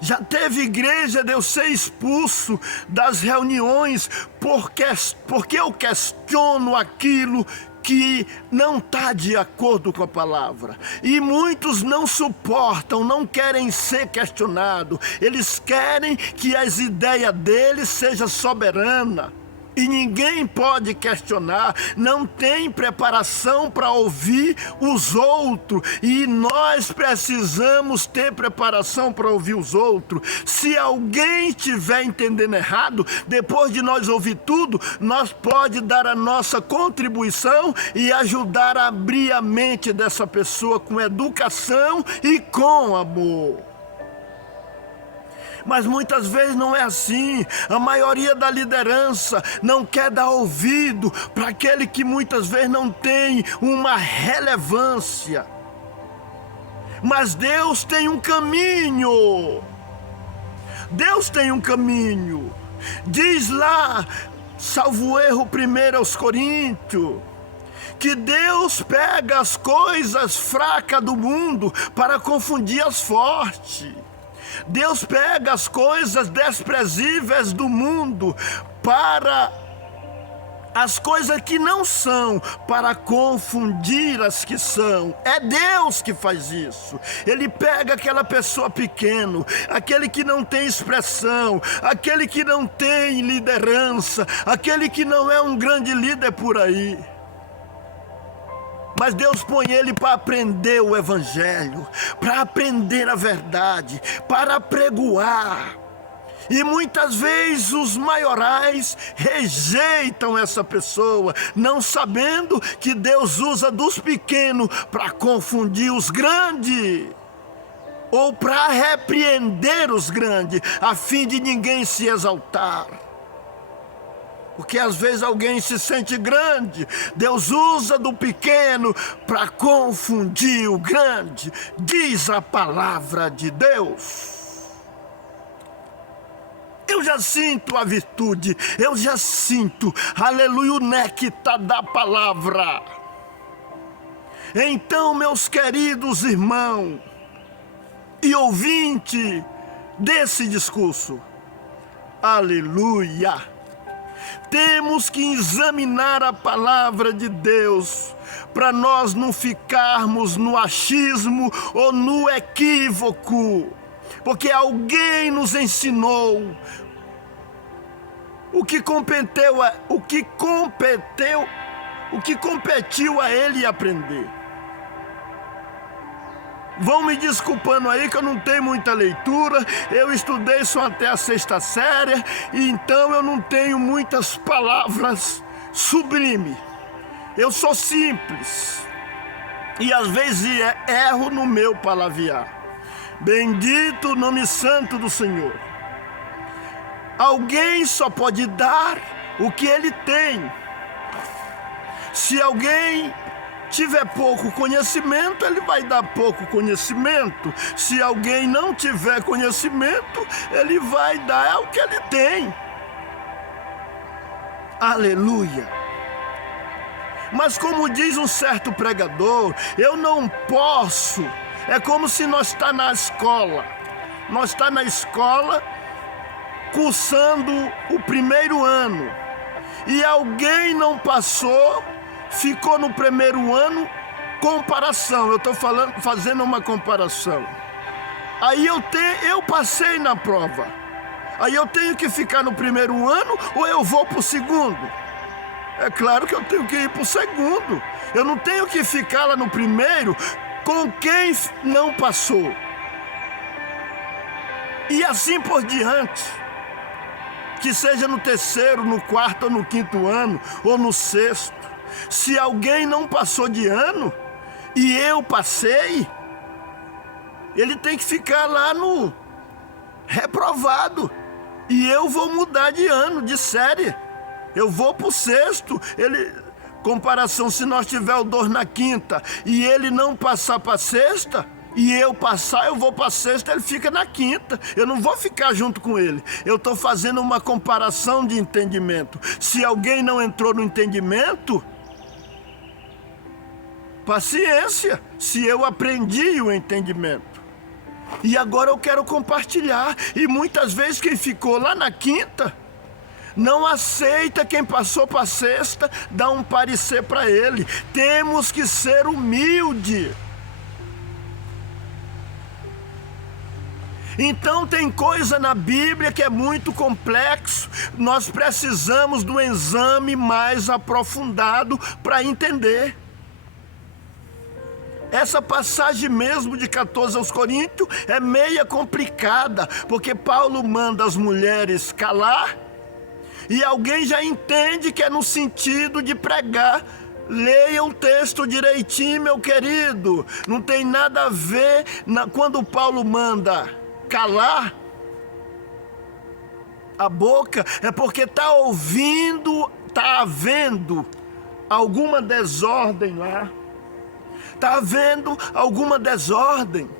Já teve igreja de eu ser expulso das reuniões porque eu questiono aquilo que não está de acordo com a palavra. E muitos não suportam, não querem ser questionados. Eles querem que as ideias deles sejam soberanas. E ninguém pode questionar, não tem preparação para ouvir os outros. E nós precisamos ter preparação para ouvir os outros. Se alguém estiver entendendo errado, depois de nós ouvir tudo, nós pode dar a nossa contribuição e ajudar a abrir a mente dessa pessoa com educação e com amor. Mas muitas vezes não é assim. A maioria da liderança não quer dar ouvido para aquele que muitas vezes não tem uma relevância. Mas Deus tem um caminho. Deus tem um caminho. Diz lá salvo erro, 1 Coríntios, que Deus pega as coisas fracas do mundo para confundir as fortes. Deus pega as coisas desprezíveis do mundo para as coisas que não são, para confundir as que são. É Deus que faz isso. Ele pega aquela pessoa pequena, aquele que não tem expressão, aquele que não tem liderança, aquele que não é um grande líder por aí. Mas Deus põe ele para aprender o evangelho, para aprender a verdade, para pregoar. E muitas vezes os maiorais rejeitam essa pessoa, não sabendo que Deus usa dos pequenos para confundir os grandes, ou para repreender os grandes, a fim de ninguém se exaltar. Porque às vezes alguém se sente grande, Deus usa do pequeno para confundir o grande, diz a palavra de Deus. Eu já sinto a virtude, eu já sinto, aleluia, o néctar da palavra. Então, meus queridos irmãos e ouvintes desse discurso, aleluia, temos que examinar a palavra de Deus para nós não ficarmos no achismo ou no equívoco, porque alguém nos ensinou o que competiu a ele aprender. Vão me desculpando aí que eu não tenho muita leitura, eu estudei só até a 6ª série, e então eu não tenho muitas palavras sublimes. Eu sou simples e às vezes erro no meu palavrear. Bendito o nome santo do Senhor. Alguém só pode dar o que ele tem. Se alguém tiver pouco conhecimento, ele vai dar pouco conhecimento. Se alguém não tiver conhecimento, ele vai dar o que ele tem. Aleluia. Mas como diz um certo pregador, eu não posso. É como se nós está na escola. Nós está na escola cursando o 1º ano. E alguém não passou, ficou no 1º ano, comparação. Eu estou fazendo uma comparação. Aí eu passei na prova. Aí eu tenho que ficar no 1º ano ou eu vou para o 2º? É claro que eu tenho que ir para o 2º. Eu não tenho que ficar lá no 1º com quem não passou. E assim por diante. Que seja no 3º, no 4º ou no 5º ano, ou no 6º. Se alguém não passou de ano, e eu passei, ele tem que ficar lá no reprovado. E eu vou mudar de ano, de série. Eu vou para o 6º. Comparação, se nós tiver o 2 na 5ª e ele não passar para a 6ª, e eu passar, eu vou para a 6ª, ele fica na 5ª. Eu não vou ficar junto com ele. Eu estou fazendo uma comparação de entendimento. Se alguém não entrou no entendimento, paciência, se eu aprendi o entendimento. E agora eu quero compartilhar. E muitas vezes quem ficou lá na 5ª, não aceita quem passou para a 6ª, dá um parecer para ele. Temos que ser humildes. Então tem coisa na Bíblia que é muito complexo. Nós precisamos de um exame mais aprofundado para entender. Essa passagem mesmo de 14 aos Coríntios é meia complicada, porque Paulo manda as mulheres calar, e alguém já entende que é no sentido de pregar. Leia o texto direitinho, meu querido. Não tem nada a ver quando Paulo manda calar a boca, é porque está ouvindo, está havendo alguma desordem lá. Está havendo alguma desordem.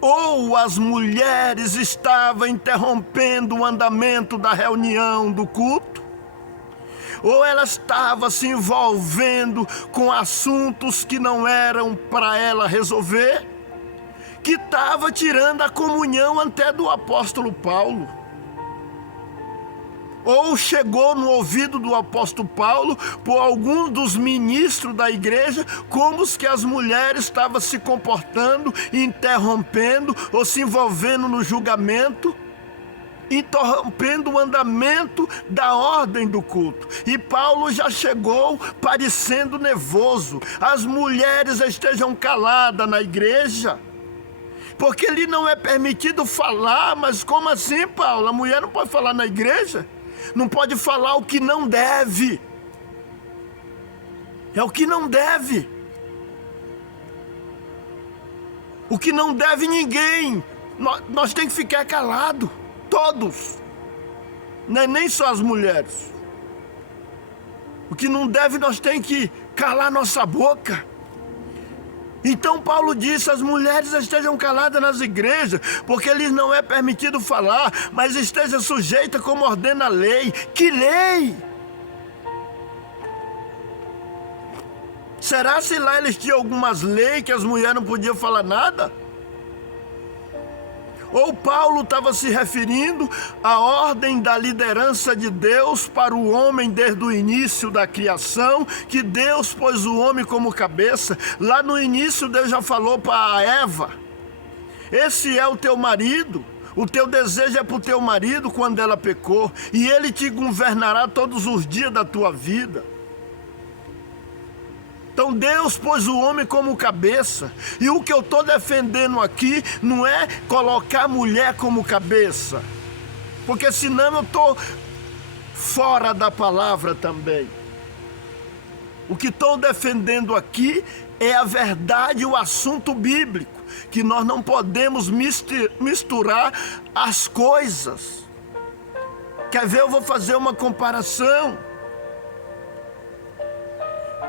ou as mulheres estavam interrompendo o andamento da reunião, do culto, ou ela estava se envolvendo com assuntos que não eram para ela resolver, que estava tirando a comunhão até do apóstolo Paulo. Ou chegou no ouvido do apóstolo Paulo, por algum dos ministros da igreja, como que as mulheres estavam se comportando, interrompendo ou se envolvendo no julgamento, interrompendo o andamento da ordem do culto. E Paulo já chegou parecendo nervoso. As mulheres estejam caladas na igreja, porque lhe não é permitido falar. Mas como assim, Paulo? A mulher não pode falar na igreja? Não pode falar o que não deve. É o que não deve. O que não deve ninguém. Nós temos que ficar calados. Todos. Não é nem só as mulheres. O que não deve, nós temos que calar nossa boca. Então Paulo disse: as mulheres estejam caladas nas igrejas, porque lhes não é permitido falar, mas esteja sujeita como ordena a lei. Que lei? Será se lá eles tinham algumas leis que as mulheres não podiam falar nada? Ou Paulo estava se referindo à ordem da liderança de Deus para o homem desde o início da criação, que Deus pôs o homem como cabeça. Lá no início Deus já falou para Eva: esse é o teu marido, o teu desejo é para o teu marido quando ela pecou, e ele te governará todos os dias da tua vida. Então Deus pôs o homem como cabeça. E o que eu estou defendendo aqui não é colocar a mulher como cabeça, porque senão eu estou fora da palavra também. O que estou defendendo aqui é a verdade, o assunto bíblico, que nós não podemos misturar as coisas. Quer ver? Eu vou fazer uma comparação.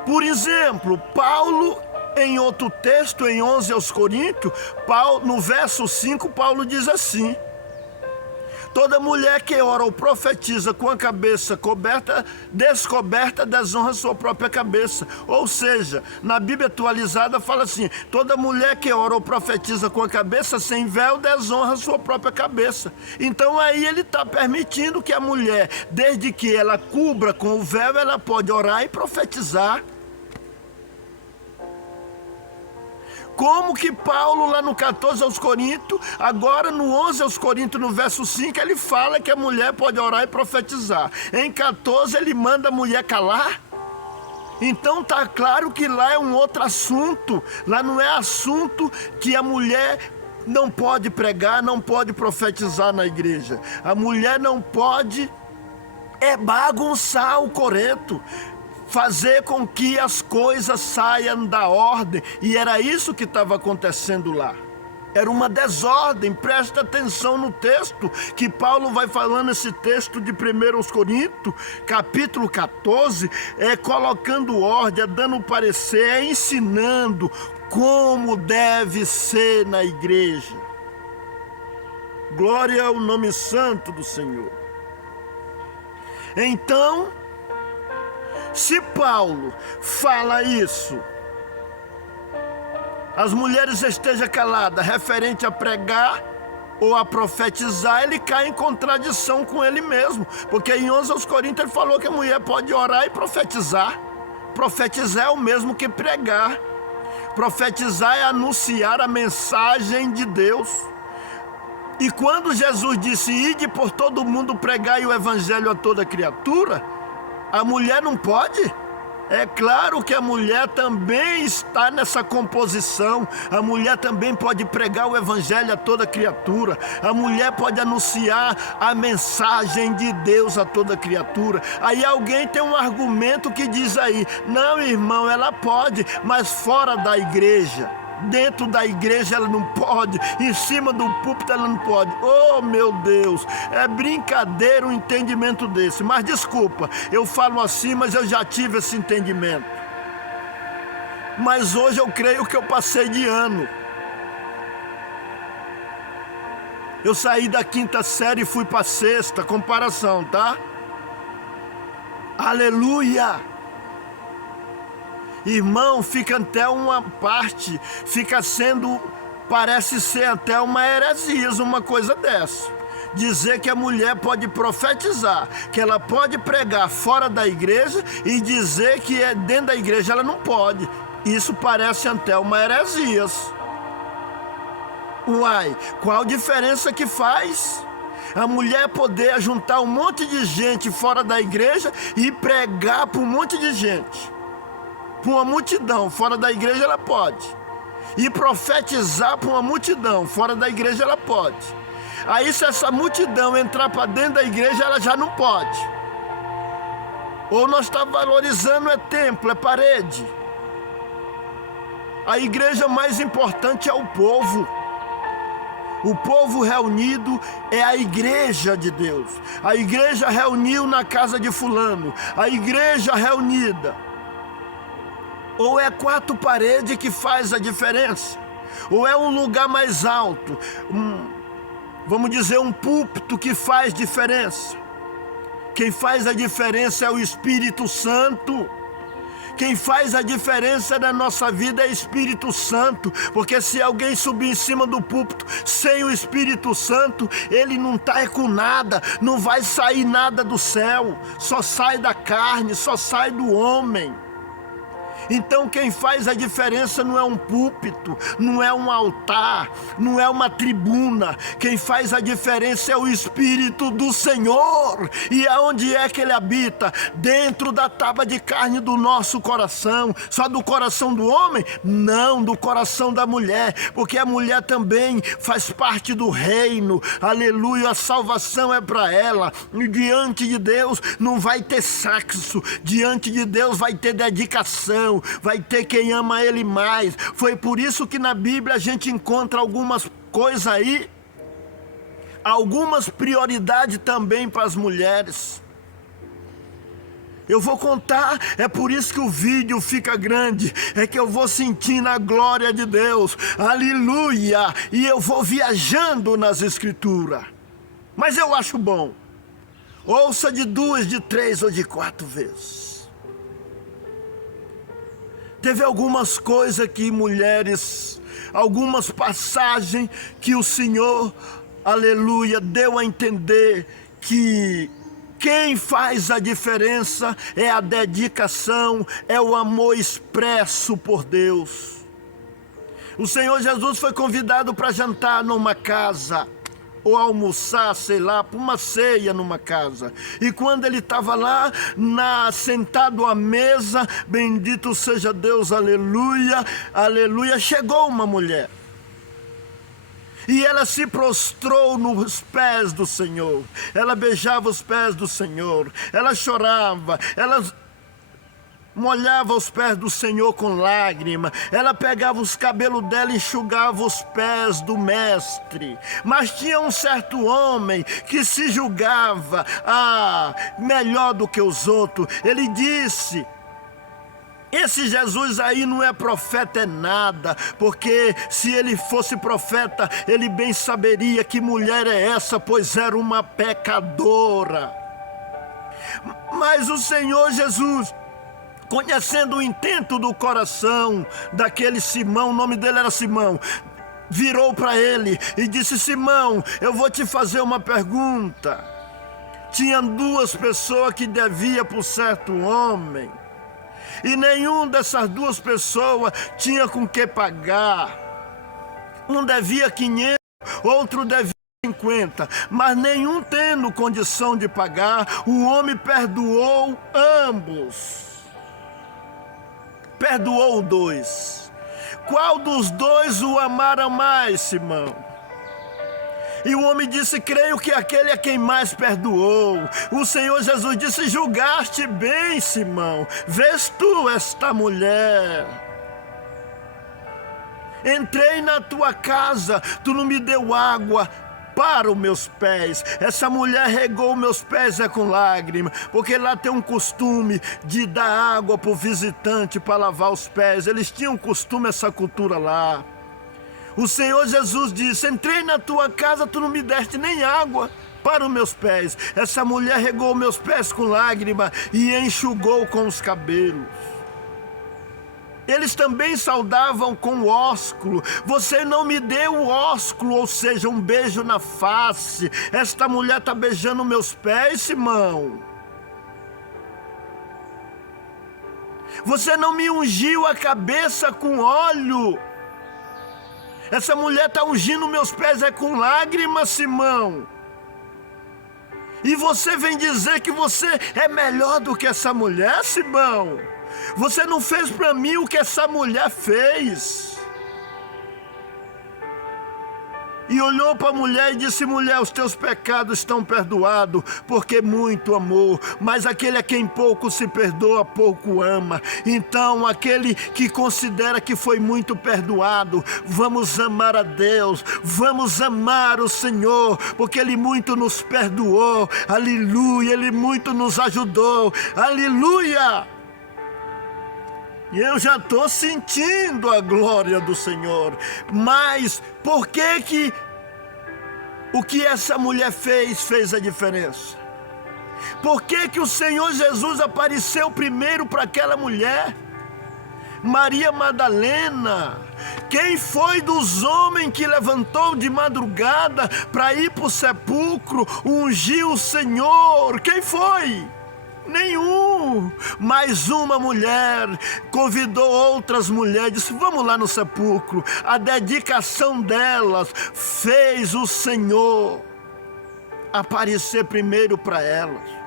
Por exemplo, Paulo, em outro texto, em 11 aos Coríntios, no verso 5, Paulo diz assim: toda mulher que ora ou profetiza com a cabeça descoberta, desonra sua própria cabeça. Ou seja, na Bíblia atualizada fala assim: toda mulher que ora ou profetiza com a cabeça sem véu, desonra sua própria cabeça. Então aí ele está permitindo que a mulher, desde que ela cubra com o véu, ela pode orar e profetizar. Como que Paulo lá no 14 aos Coríntios, agora no 11 aos Coríntios, no verso 5, ele fala que a mulher pode orar e profetizar. Em 14 ele manda a mulher calar. Então está claro que lá é um outro assunto. Lá não é assunto que a mulher não pode pregar, não pode profetizar na igreja. A mulher não pode bagunçar o coreto, fazer com que as coisas saiam da ordem. E era isso que estava acontecendo lá. Era uma desordem. Presta atenção no texto que Paulo vai falando, esse texto de 1 Coríntios, capítulo 14, colocando ordem, dando parecer, ensinando como deve ser na igreja. Glória ao nome santo do Senhor. Então, se Paulo fala isso, as mulheres estejam caladas, referente a pregar ou a profetizar, ele cai em contradição com ele mesmo. Porque em 11 aos Coríntios ele falou que a mulher pode orar e profetizar. Profetizar é o mesmo que pregar. Profetizar é anunciar a mensagem de Deus. E quando Jesus disse: ide por todo mundo pregar o evangelho a toda criatura, a mulher não pode? É claro que a mulher também está nessa composição. A mulher também pode pregar o evangelho a toda criatura. A mulher pode anunciar a mensagem de Deus a toda criatura. Aí alguém tem um argumento que diz aí: não, irmão, ela pode, mas fora da igreja. Dentro da igreja ela não pode, em cima do púlpito ela não pode. Oh, meu Deus, é brincadeira um entendimento desse. Mas desculpa, eu falo assim, mas eu já tive esse entendimento. Mas hoje eu creio que eu passei de ano. Eu saí da 5ª série e fui para a 6ª, comparação, tá? Aleluia! Irmão, fica até uma parte, parece ser até uma heresia, uma coisa dessa. Dizer que a mulher pode profetizar, que ela pode pregar fora da igreja e dizer que dentro da igreja ela não pode. Isso parece até uma heresia. Uai, qual diferença que faz? A mulher poder juntar um monte de gente fora da igreja e pregar para um monte de gente. Para uma multidão, fora da igreja ela pode. E profetizar para uma multidão, fora da igreja ela pode. Aí se essa multidão entrar para dentro da igreja, ela já não pode. Ou nós estamos valorizando é templo, é parede. A igreja mais importante é o povo. O povo reunido é a igreja de Deus. A igreja reuniu na casa de fulano. A igreja reunida. Ou é 4 paredes que faz a diferença, ou é um lugar mais alto, vamos dizer um púlpito que faz diferença. Quem faz a diferença é o Espírito Santo. Quem faz a diferença na nossa vida é o Espírito Santo, porque se alguém subir em cima do púlpito sem o Espírito Santo, ele não está com nada, não vai sair nada do céu, só sai da carne, só sai do homem. Então quem faz a diferença não é um púlpito, não é um altar, não é uma tribuna. Quem faz a diferença é o Espírito do Senhor. E aonde é que ele habita? Dentro da tábua de carne do nosso coração. Só do coração do homem? Não, do coração da mulher, porque a mulher também faz parte do reino. Aleluia, a salvação é para ela. E diante de Deus não vai ter sexo, diante de Deus vai ter dedicação, vai ter quem ama ele mais. Foi por isso que na Bíblia a gente encontra algumas coisas aí, algumas prioridades também para as mulheres. Eu vou contar, é por isso que o vídeo fica grande, é que eu vou sentindo a glória de Deus, aleluia, e eu vou viajando nas escrituras. Mas eu acho bom, ouça de 2, de 3 ou de 4 vezes. Teve algumas coisas que mulheres, algumas passagens que o Senhor, aleluia, deu a entender que quem faz a diferença é a dedicação, é o amor expresso por Deus. O Senhor Jesus foi convidado para jantar numa casa, ou almoçar, sei lá, para uma ceia numa casa. E quando ele estava lá, sentado à mesa, bendito seja Deus, aleluia, aleluia, chegou uma mulher. E ela se prostrou nos pés do Senhor. Ela beijava os pés do Senhor. Ela chorava, ela molhava os pés do Senhor com lágrima. Ela pegava os cabelos dela e enxugava os pés do mestre. Mas tinha um certo homem que se julgava melhor do que os outros. Ele disse: esse Jesus aí não é profeta, é nada, porque se ele fosse profeta, ele bem saberia que mulher é essa, pois era uma pecadora. Mas o Senhor Jesus, conhecendo o intento do coração daquele Simão, o nome dele era Simão, virou para ele e disse: Simão, eu vou te fazer uma pergunta. Tinha 2 pessoas que deviam por certo homem, e nenhum dessas 2 pessoas tinha com que pagar. Um devia 500, outro devia 50, mas nenhum tendo condição de pagar, o homem perdoou ambos. Perdoou 2. Qual dos 2 o amara mais, Simão? E o homem disse: creio que aquele é quem mais perdoou. O Senhor Jesus disse: julgaste bem, Simão. Vês tu esta mulher? Entrei na tua casa, tu não me deu água para os meus pés. Essa mulher regou meus pés com lágrimas, porque lá tem um costume de dar água para o visitante para lavar os pés. Eles tinham costume, essa cultura lá. O Senhor Jesus disse: entrei na tua casa, tu não me deste nem água para os meus pés. Essa mulher regou meus pés com lágrima e enxugou com os cabelos. Eles também saudavam com ósculo. Você não me deu o ósculo, ou seja, um beijo na face. Esta mulher está beijando meus pés, Simão. Você não me ungiu a cabeça com óleo. Essa mulher está ungindo meus pés com lágrimas, Simão. E você vem dizer que você é melhor do que essa mulher, Simão? Você não fez para mim o que essa mulher fez. E olhou para a mulher e disse: mulher, os teus pecados estão perdoados, porque muito amou. Mas aquele a quem pouco se perdoa, pouco ama. Então, aquele que considera que foi muito perdoado, vamos amar a Deus, vamos amar o Senhor, porque Ele muito nos perdoou, aleluia, Ele muito nos ajudou, aleluia. E eu já estou sentindo a glória do Senhor. Mas por que o que essa mulher fez a diferença? Por que o Senhor Jesus apareceu primeiro para aquela mulher? Maria Madalena. Quem foi dos homens que levantou de madrugada para ir para o sepulcro, ungir o Senhor? Quem foi? Nenhum. Mas uma mulher convidou outras mulheres, disse: vamos lá no sepulcro. A dedicação delas fez o Senhor aparecer primeiro para elas.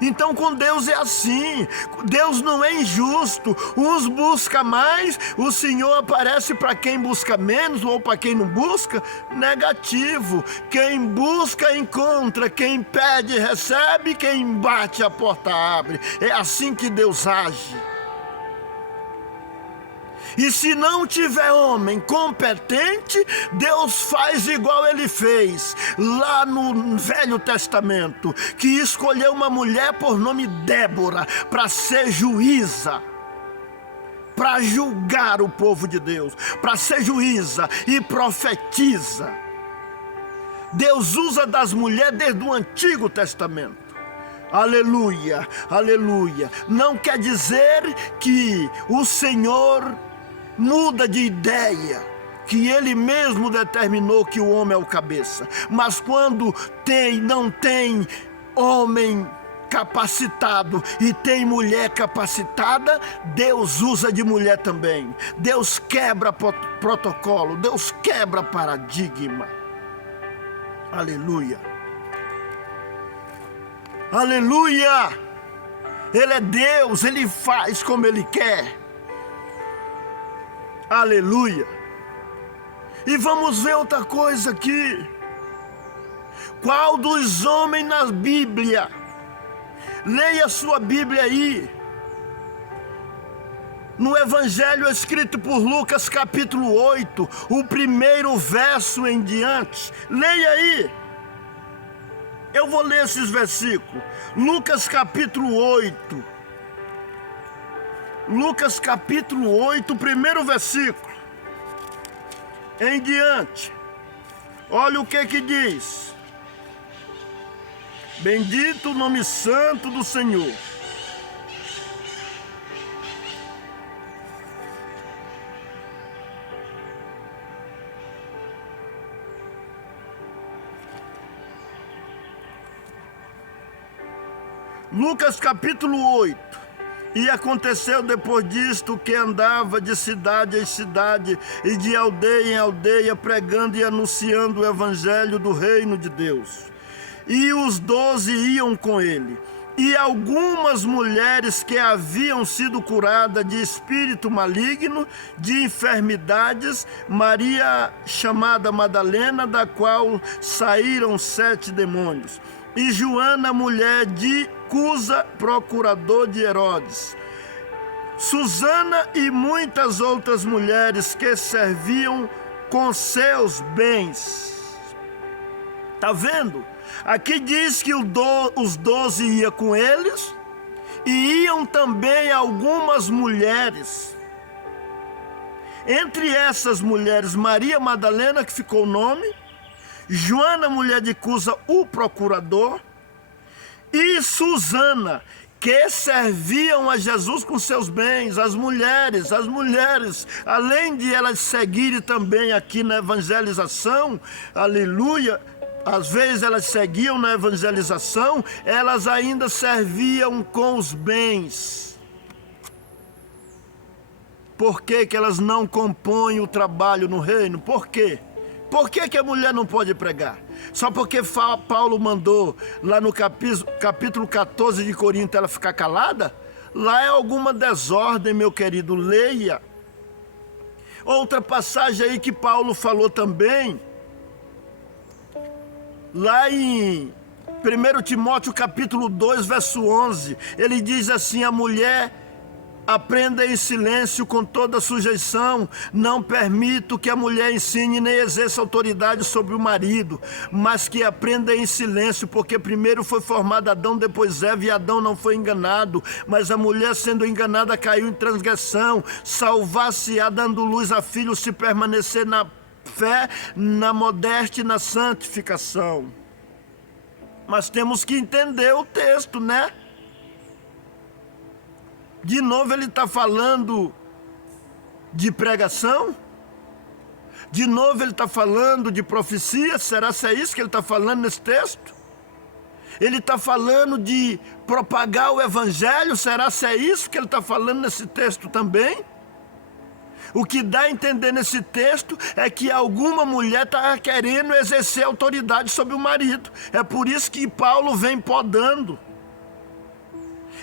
Então com Deus é assim. Deus não é injusto. Uns buscam mais, o Senhor aparece para quem busca menos, ou para quem não busca, negativo. Quem busca encontra, quem pede recebe, quem bate a porta abre. É assim que Deus age. E se não tiver homem competente, Deus faz igual Ele fez lá no Velho Testamento, que escolheu uma mulher por nome Débora para ser juíza, para julgar o povo de Deus, para ser juíza e profetiza. Deus usa das mulheres desde o Antigo Testamento. Aleluia, aleluia. Não quer dizer que o Senhor muda de ideia, que Ele mesmo determinou que o homem é o cabeça. Mas quando não tem homem capacitado e tem mulher capacitada, Deus usa de mulher também. Deus quebra protocolo, Deus quebra paradigma. Aleluia. Aleluia. Ele é Deus, Ele faz como Ele quer. Aleluia. E vamos ver outra coisa aqui. Qual dos homens na Bíblia? Leia a sua Bíblia aí. No Evangelho escrito por Lucas capítulo 8, o primeiro verso em diante. Leia aí. Eu vou ler esses versículos. Lucas capítulo 8. Lucas capítulo 8, primeiro versículo em diante. Olha o que diz: bendito o nome santo do Senhor. Lucas capítulo 8. E aconteceu depois disto que andava de cidade em cidade e de aldeia em aldeia, pregando e anunciando o evangelho do reino de Deus. E os 12 iam com ele. E algumas mulheres que haviam sido curadas de espírito maligno, de enfermidades, Maria chamada Madalena, da qual saíram 7 demônios, e Joana, mulher de Cusa, procurador de Herodes, Susana e muitas outras mulheres que serviam com seus bens. Está vendo? Aqui diz que os 12 iam com eles, e iam também algumas mulheres. Entre essas mulheres, Maria Madalena, que ficou o nome, Joana, mulher de Cusa, o procurador, e Susana, que serviam a Jesus com seus bens. As mulheres, além de elas seguirem também aqui na evangelização, aleluia, às vezes elas seguiam na evangelização, elas ainda serviam com os bens. Por que que elas não compõem o trabalho no reino? Por quê? Por que que a mulher não pode pregar? Só porque Paulo mandou lá no capítulo 14 de Corinto ela ficar calada? Lá é alguma desordem, meu querido, leia. Outra passagem aí que Paulo falou também, lá em 1 Timóteo capítulo 2, verso 11, ele diz assim: a mulher aprenda em silêncio com toda sujeição. Não permito que a mulher ensine nem exerça autoridade sobre o marido, mas que aprenda em silêncio, porque primeiro foi formado Adão, depois Eva, e Adão não foi enganado, mas a mulher, sendo enganada, caiu em transgressão. Salvar-se-á dando luz a filhos, se permanecer na fé, na modéstia e na santificação. Mas temos que entender o texto, né? De novo ele está falando de pregação? De novo ele está falando de profecia? Será que é isso que ele está falando nesse texto? Ele está falando de propagar o evangelho? Será que é isso que ele está falando nesse texto também? O que dá a entender nesse texto é que alguma mulher está querendo exercer autoridade sobre o marido. É por isso que Paulo vem podando.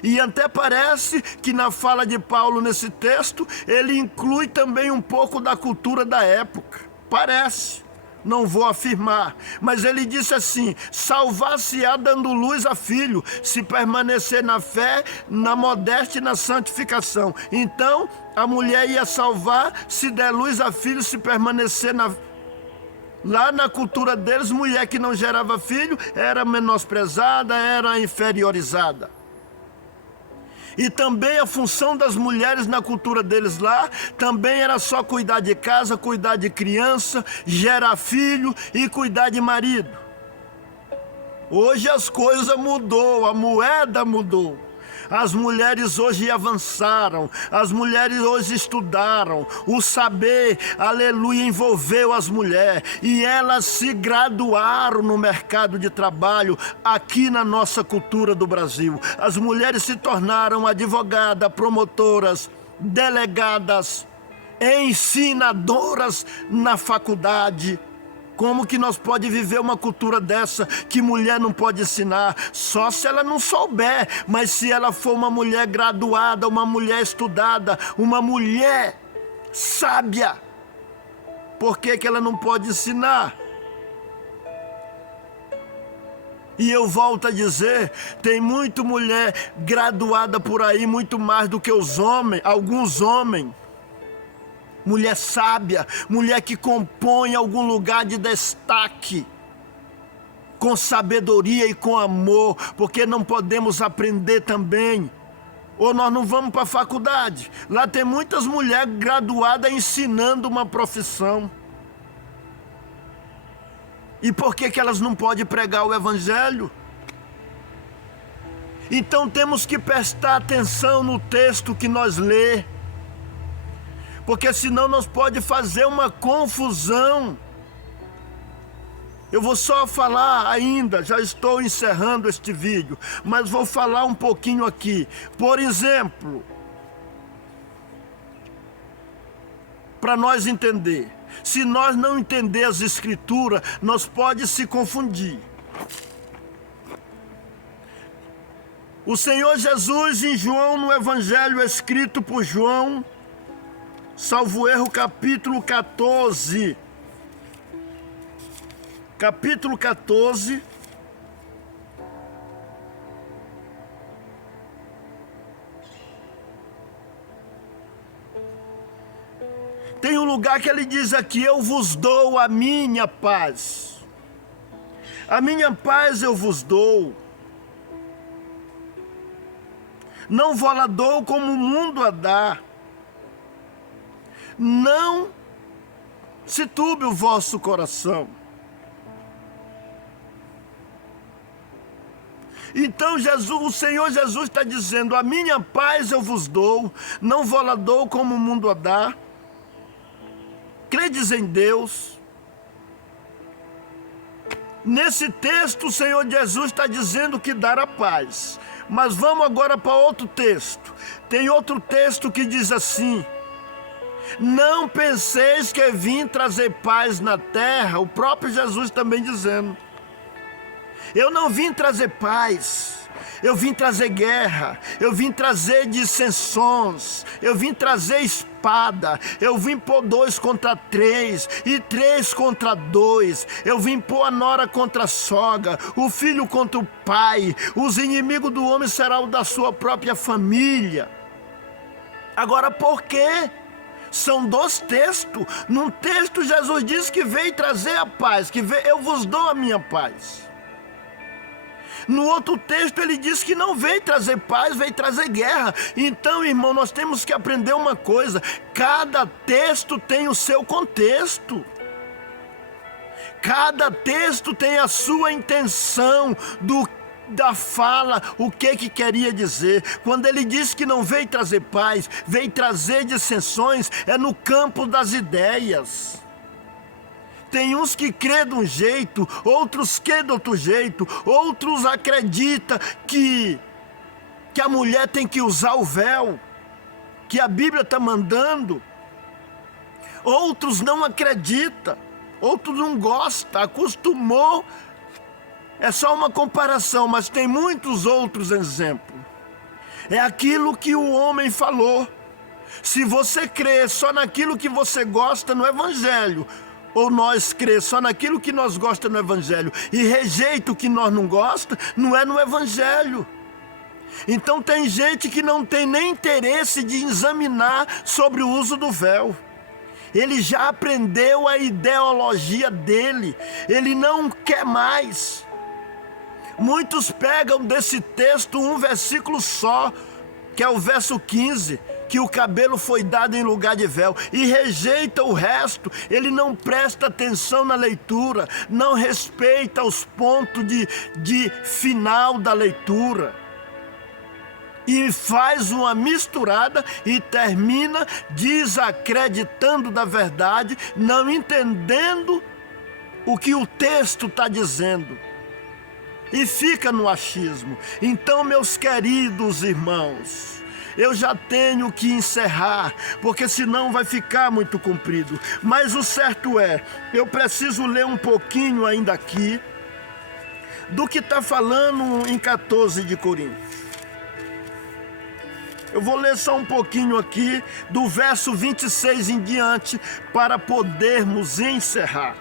E até parece que na fala de Paulo nesse texto, ele inclui também um pouco da cultura da época. Parece, não vou afirmar, mas ele disse assim: salvar-se-á dando luz a filho, se permanecer na fé, na modéstia e na santificação. Então, a mulher ia salvar se der luz a filho, se permanecer na... Lá na cultura deles, mulher que não gerava filho era menosprezada, era inferiorizada. E também a função das mulheres na cultura deles lá, também era só cuidar de casa, cuidar de criança, gerar filho e cuidar de marido. Hoje as coisas mudou, a moeda mudou. As mulheres hoje avançaram, as mulheres hoje estudaram, o saber, aleluia, envolveu as mulheres e elas se graduaram no mercado de trabalho aqui na nossa cultura do Brasil. As mulheres se tornaram advogadas, promotoras, delegadas, ensinadoras na faculdade. Como que nós podemos viver uma cultura dessa que mulher não pode ensinar? Só se ela não souber, mas se ela for uma mulher graduada, uma mulher estudada, uma mulher sábia, por que que ela não pode ensinar? E eu volto a dizer, tem muita mulher graduada por aí, muito mais do que os homens, alguns homens. Mulher sábia, mulher que compõe algum lugar de destaque, com sabedoria e com amor, porque não podemos aprender também, ou nós não vamos para a faculdade. Lá tem muitas mulheres graduadas ensinando uma profissão. E por que que elas não podem pregar o evangelho? Então temos que prestar atenção no texto que nós lemos, porque senão nós pode fazer uma confusão. Eu vou só falar ainda, já estou encerrando este vídeo, mas vou falar um pouquinho aqui. Por exemplo, para nós entender, se nós não entender as escrituras, nós pode se confundir. O Senhor Jesus em João, no evangelho escrito por João, salvo erro, capítulo 14. Capítulo 14. Tem um lugar que ele diz aqui: eu vos dou a minha paz. A minha paz eu vos dou. Não vou lá dou como o mundo a dá. não se turbe o vosso coração. Então o Senhor Jesus está dizendo: a minha paz eu vos dou, não vou lá dou como o mundo a dá. Credes em Deus. Nesse texto o Senhor Jesus está dizendo que dará paz. Mas vamos agora para outro texto. Tem outro texto que diz assim: não penseis que vim trazer paz na terra. O próprio Jesus também dizendo: eu não vim trazer paz, eu vim trazer guerra, eu vim trazer dissensões, eu vim trazer espada, eu vim pôr 2 contra 3 e 3 contra 2, eu vim pôr a nora contra a sogra, o filho contra o pai, os inimigos do homem serão da sua própria família. Agora, por quê? São 2 textos. Num texto Jesus diz que veio trazer a paz, que eu vos dou a minha paz. No outro texto ele diz que não veio trazer paz, veio trazer guerra. Então, irmão, nós temos que aprender uma coisa: cada texto tem o seu contexto. Cada texto tem a sua intenção da fala, o que queria dizer. Quando ele diz que não veio trazer paz, veio trazer dissensões, é no campo das ideias. Tem uns que crê de um jeito, outros crê de outro jeito, outros acreditam que a mulher tem que usar o véu, que a Bíblia está mandando. Outros não acreditam, outros não gostam, acostumou. É só uma comparação, mas tem muitos outros exemplos. É aquilo que o homem falou. Se você crê só naquilo que você gosta no Evangelho, ou nós crê só naquilo que nós gostamos no Evangelho e rejeita o que nós não gostamos, não é no Evangelho. Então tem gente que não tem nem interesse de examinar sobre o uso do véu. Ele já aprendeu a ideologia dele, ele não quer mais. Muitos pegam desse texto um versículo só, que é o verso 15, que o cabelo foi dado em lugar de véu, e rejeita o resto. Ele não presta atenção na leitura, não respeita os pontos de final da leitura, e faz uma misturada e termina desacreditando da verdade, não entendendo o que o texto está dizendo, e fica no achismo. Então, meus queridos irmãos, eu já tenho que encerrar, porque senão vai ficar muito comprido. Mas o certo é, eu preciso ler um pouquinho ainda aqui do que está falando em 14 de Coríntios. Eu vou ler só um pouquinho aqui, do verso 26 em diante, para podermos encerrar.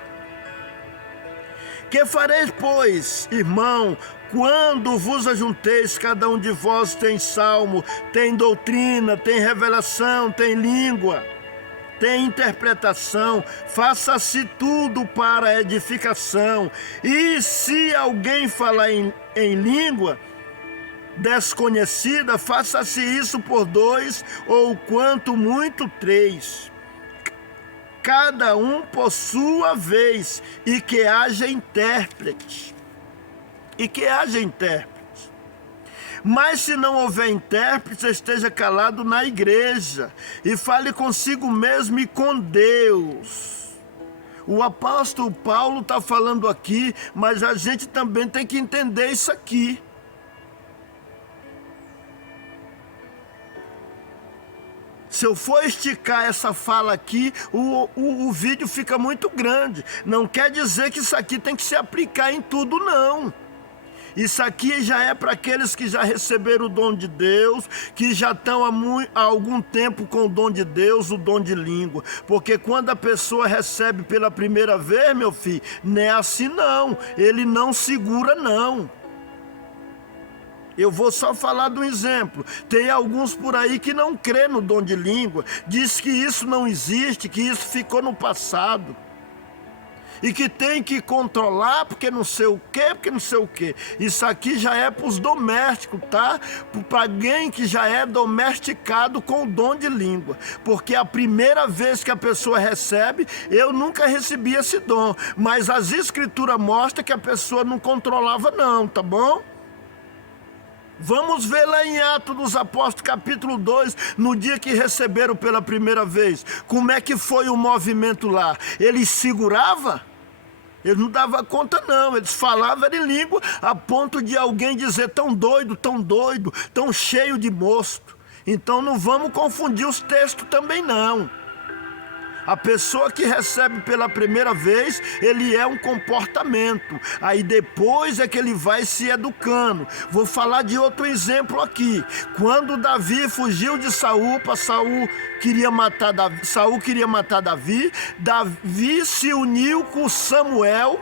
Que fareis, pois, irmão, quando vos ajunteis? Cada um de vós tem salmo, tem doutrina, tem revelação, tem língua, tem interpretação. Faça-se tudo para edificação. E se alguém falar em língua desconhecida, faça-se isso por 2, ou quanto muito 3. Cada um por sua vez, e que haja intérprete. Mas se não houver intérprete, esteja calado na igreja, e fale consigo mesmo e com Deus. O apóstolo Paulo está falando aqui, mas a gente também tem que entender isso aqui. Se eu for esticar essa fala aqui, o vídeo fica muito grande. Não quer dizer que isso aqui tem que se aplicar em tudo, não. Isso aqui já é para aqueles que já receberam o dom de Deus, que já estão há algum tempo com o dom de Deus, o dom de língua. Porque quando a pessoa recebe pela primeira vez, meu filho, não é assim não. Ele não segura, não. Eu vou só falar de um exemplo. Tem alguns por aí que não crê no dom de língua, diz que isso não existe, que isso ficou no passado. e que tem que controlar porque não sei o quê, porque não sei o quê. Isso aqui já é para os domésticos, tá? Para alguém que já é domesticado com o dom de língua. Porque a primeira vez que a pessoa recebe, eu nunca recebi esse dom. Mas as escrituras mostram que a pessoa não controlava não, tá bom? Vamos ver lá em Atos dos Apóstolos, capítulo 2, no dia que receberam pela primeira vez. Como é que foi o movimento lá? Eles seguravam? Eles não davam conta não, eles falavam em língua a ponto de alguém dizer tão doido, tão cheio de mosto. Então não vamos confundir os textos também não. A pessoa que recebe pela primeira vez, ele é um comportamento. Aí depois é que ele vai se educando. Vou falar de outro exemplo aqui. Quando Davi fugiu de Saul, Saul queria matar Davi, Davi se uniu com Samuel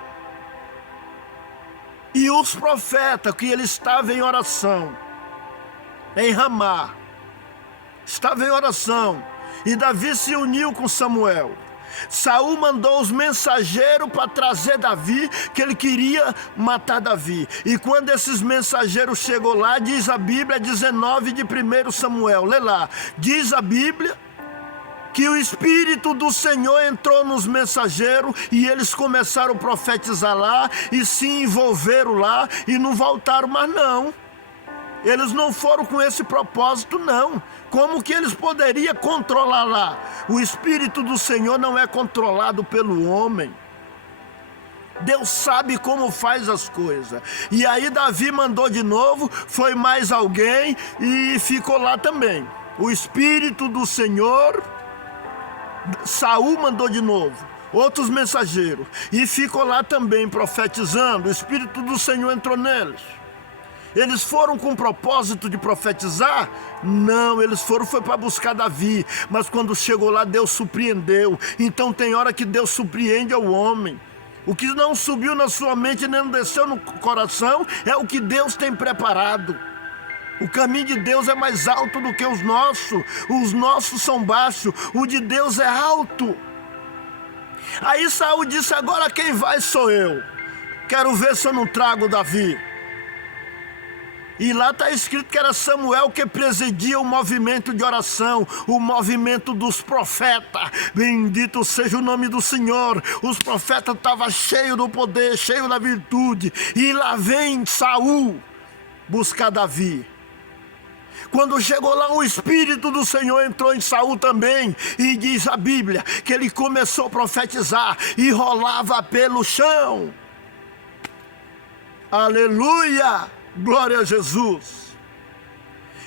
e os profetas, que ele estava em oração, em Ramá. Estava em oração. E Davi se uniu com Samuel. Saul mandou os mensageiros para trazer Davi, que ele queria matar Davi. E quando esses mensageiros chegou lá, diz a Bíblia 19 de 1 Samuel, lê lá. Diz a Bíblia que o Espírito do Senhor entrou nos mensageiros e eles começaram a profetizar lá e se envolveram lá e não voltaram mais não. Eles não foram com esse propósito, não. Como que eles poderiam controlar lá? O Espírito do Senhor não é controlado pelo homem. Deus sabe como faz as coisas. E aí Davi mandou de novo, foi mais alguém e ficou lá também. O Espírito do Senhor, Saul mandou de novo. Outros mensageiros. E ficou lá também profetizando. O Espírito do Senhor entrou neles. Eles foram com o propósito de profetizar? Não, eles foi para buscar Davi. Mas quando chegou lá, Deus surpreendeu. Então tem hora que Deus surpreende ao homem. O que não subiu na sua mente e não desceu no coração é o que Deus tem preparado. O caminho de Deus é mais alto do que os nossos são baixos, o de Deus é alto. Aí Saul disse, agora quem vai sou eu. Quero ver se eu não trago Davi. E lá está escrito que era Samuel que presidia o movimento de oração, o movimento dos profetas. Bendito seja o nome do Senhor. Os profetas estavam cheios do poder, cheios da virtude. E lá vem Saul buscar Davi. Quando chegou lá, o Espírito do Senhor entrou em Saul também. E diz a Bíblia que ele começou a profetizar e rolava pelo chão. Aleluia! Glória a Jesus.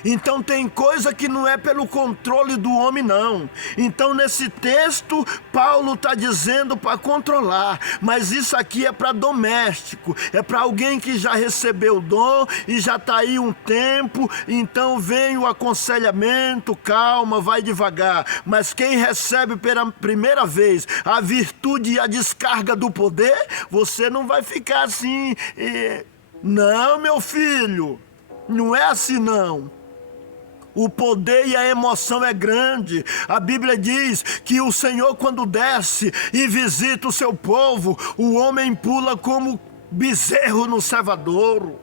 Então tem coisa que não é pelo controle do homem não. Então nesse texto Paulo está dizendo para controlar, mas isso aqui é para doméstico, é para alguém que já recebeu o dom e já está aí um tempo. Então vem o aconselhamento, calma, vai devagar. Mas quem recebe pela primeira vez a virtude e a descarga do poder, você não vai ficar assim, não meu filho, não é assim não. O poder e a emoção é grande. A Bíblia diz que o Senhor, quando desce e visita o seu povo, o homem pula como bezerro no cevadouro.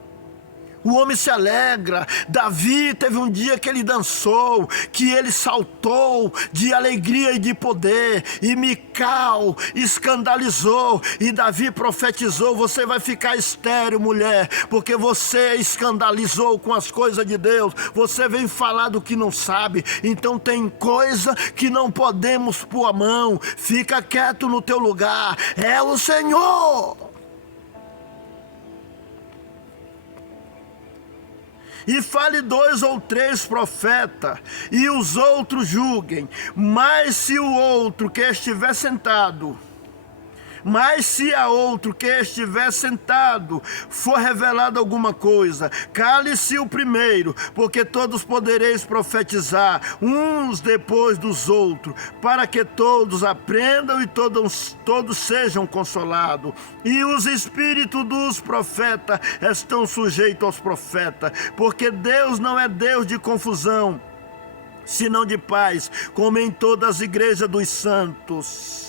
O homem se alegra. Davi teve um dia que ele dançou, que ele saltou de alegria e de poder. E Mical escandalizou. E Davi profetizou: você vai ficar estéril, mulher, porque você escandalizou com as coisas de Deus. Você vem falar do que não sabe. Então tem coisa que não podemos pôr a mão. Fica quieto no teu lugar. É o Senhor. E fale 2 ou 3 profetas, e os outros julguem. Mas se o outro que estiver sentado, for revelado alguma coisa, cale-se o primeiro, porque todos podereis profetizar, uns depois dos outros, para que todos aprendam e todos sejam consolados. E os espíritos dos profetas estão sujeitos aos profetas, porque Deus não é Deus de confusão, senão de paz, como em todas as igrejas dos santos.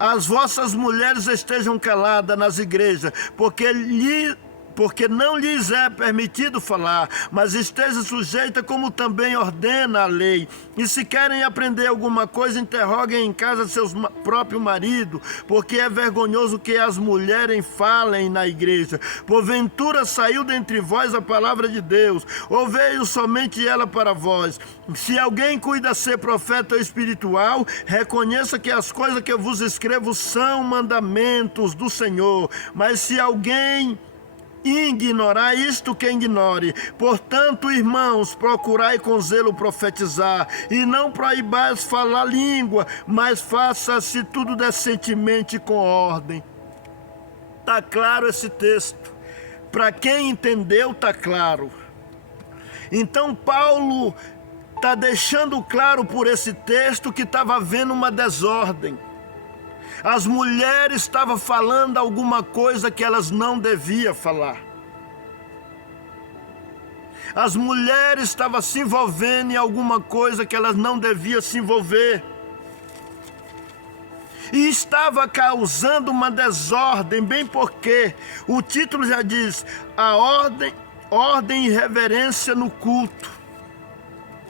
as vossas mulheres estejam caladas nas igrejas, porque não lhes é permitido falar, mas esteja sujeita como também ordena a lei. E se querem aprender alguma coisa, interroguem em casa seus próprio marido, porque é vergonhoso que as mulheres falem na igreja. Porventura saiu dentre vós a palavra de Deus, ou veio somente ela para vós? Se alguém cuida ser profeta ou espiritual, reconheça que as coisas que eu vos escrevo são mandamentos do Senhor. Mas se alguém ignorar, isto que ignore. Portanto, irmãos, procurai com zelo profetizar, e não proibais falar língua, mas faça-se tudo decentemente com ordem. Está claro esse texto? Para quem entendeu, está claro. Então Paulo está deixando claro por esse texto que estava havendo uma desordem. As mulheres estavam falando alguma coisa que elas não deviam falar. As mulheres estavam se envolvendo em alguma coisa que elas não deviam se envolver. E estava causando uma desordem, bem porque o título já diz: a ordem e reverência no culto.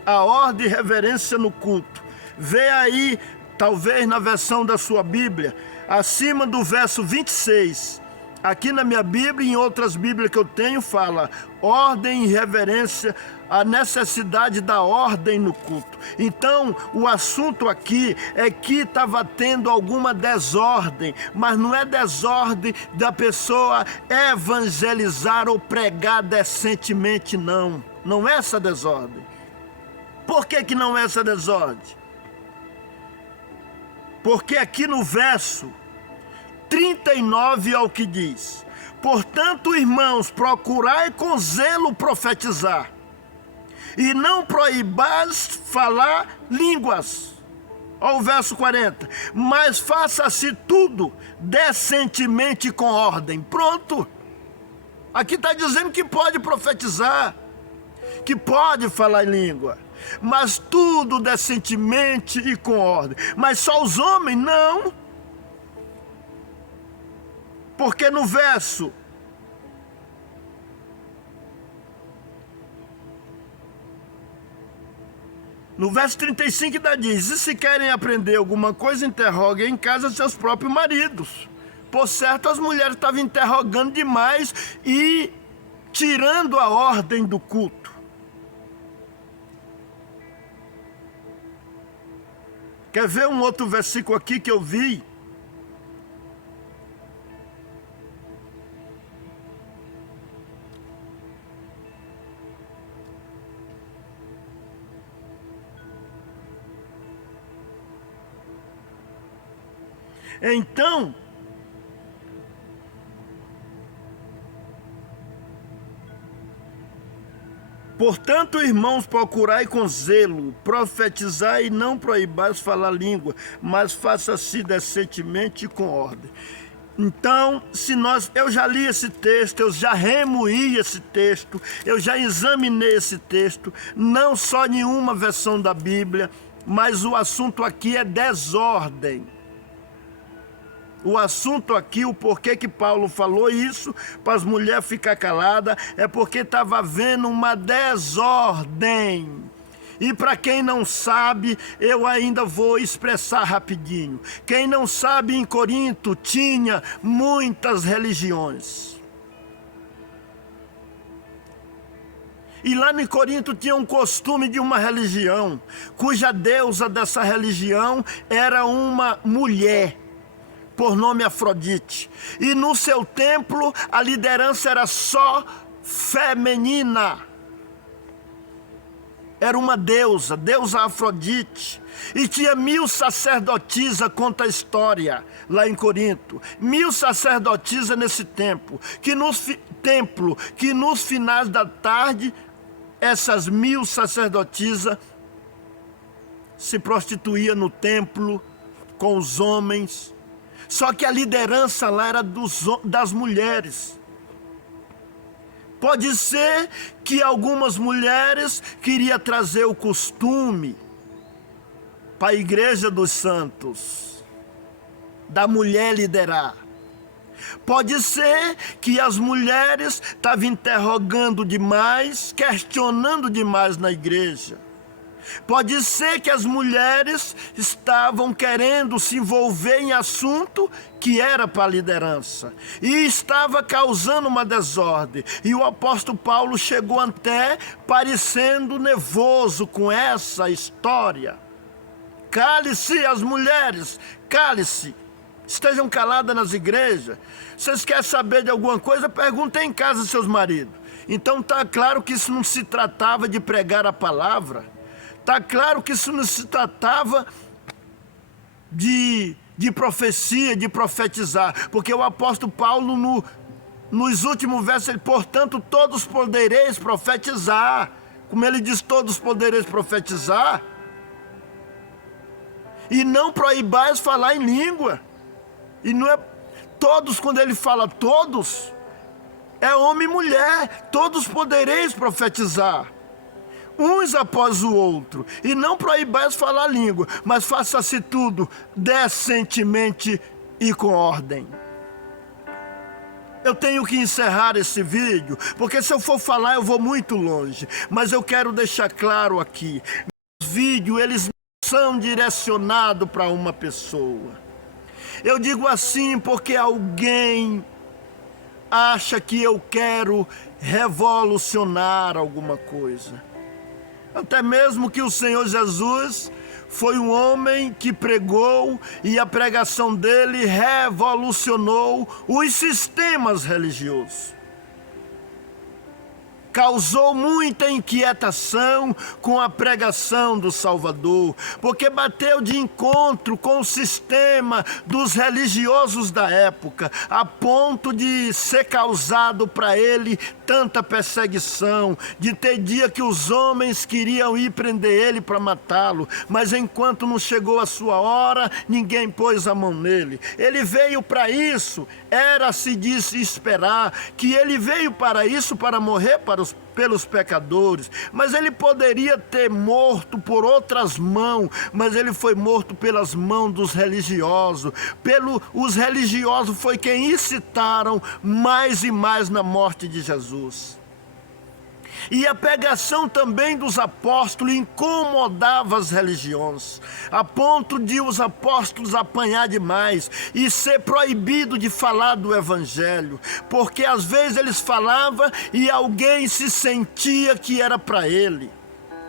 A ordem e reverência no culto. Vê aí, talvez na versão da sua Bíblia, acima do verso 26. Aqui na minha Bíblia e em outras Bíblias que eu tenho, fala ordem e reverência, a necessidade da ordem no culto. Então, o assunto aqui é que estava tendo alguma desordem, mas não é desordem da pessoa evangelizar ou pregar decentemente, não. Não é essa desordem. Por que não é essa desordem? Porque aqui no verso 39 é o que diz: portanto, irmãos, procurai com zelo profetizar, e não proibais falar línguas. Olha o verso 40. Mas faça-se tudo decentemente com ordem. Pronto. Aqui está dizendo que pode profetizar, que pode falar em língua, mas tudo decentemente e com ordem. Mas só os homens não. Porque no verso 35 ainda diz: e se querem aprender alguma coisa, interroguem em casa seus próprios maridos. Por certo, as mulheres estavam interrogando demais e tirando a ordem do culto. Quer ver um outro versículo aqui que eu vi? Então, portanto, irmãos, procurai com zelo, profetizai e não proibais falar língua, mas faça-se decentemente e com ordem. Então, eu já li esse texto, eu já remoí esse texto, eu já examinei esse texto, não só em uma versão da Bíblia, mas o assunto aqui é desordem. O assunto aqui, o porquê que Paulo falou isso, para as mulheres ficar caladas, é porque estava havendo uma desordem. E para quem não sabe, eu ainda vou expressar rapidinho. Quem não sabe, em Corinto tinha muitas religiões. E lá em Corinto tinha um costume de uma religião, cuja deusa dessa religião era uma mulher, por nome Afrodite. E no seu templo a liderança era só feminina. Era uma deusa Afrodite. E tinha 1000 sacerdotisas, conta a história lá em Corinto. 1000 sacerdotisas nesse templo. Que nos finais da tarde, essas 1000 sacerdotisas se prostituíam no templo com os homens. Só que a liderança lá era das mulheres. Pode ser que algumas mulheres queriam trazer o costume para a igreja dos santos. da mulher liderar. Pode ser que as mulheres estavam interrogando demais, questionando demais na igreja. Pode ser que as mulheres estavam querendo se envolver em assunto que era para a liderança e estava causando uma desordem. E o apóstolo Paulo chegou até parecendo nervoso com essa história. Cale-se as mulheres, cale-se. Estejam caladas nas igrejas. Vocês querem saber de alguma coisa? Perguntem em casa seus maridos. Então está claro que isso não se tratava de pregar a palavra. Está claro que isso não se tratava de profecia, de profetizar. Porque o apóstolo Paulo, nos últimos versos, ele, portanto, todos podereis profetizar. Como ele diz, todos podereis profetizar. E não proibais falar em língua. E não é todos, quando ele fala todos, é homem e mulher, todos podereis profetizar, uns após o outro, e não proibais falar língua, mas faça-se tudo decentemente e com ordem. Eu tenho que encerrar esse vídeo, porque se eu for falar eu vou muito longe, mas eu quero deixar claro aqui, os vídeos eles não são direcionados para uma pessoa. Eu digo assim porque alguém acha que eu quero revolucionar alguma coisa. Até mesmo que o Senhor Jesus foi um homem que pregou e a pregação dele revolucionou os sistemas religiosos. Causou muita inquietação com a pregação do Salvador, porque bateu de encontro com o sistema dos religiosos da época, a ponto de ser causado para ele tanta perseguição, de ter dia que os homens queriam ir prender ele para matá-lo, mas enquanto não chegou a sua hora, ninguém pôs a mão nele. Ele veio para isso, era-se de esperar que ele veio para isso, para morrer pelos pecadores, mas ele poderia ter morto por outras mãos, mas ele foi morto pelas mãos dos religiosos. Os religiosos foi quem incitaram mais e mais na morte de Jesus. E a pregação também dos apóstolos incomodava as religiões, a ponto de os apóstolos apanhar demais e ser proibido de falar do evangelho, porque às vezes eles falavam e alguém se sentia que era para ele.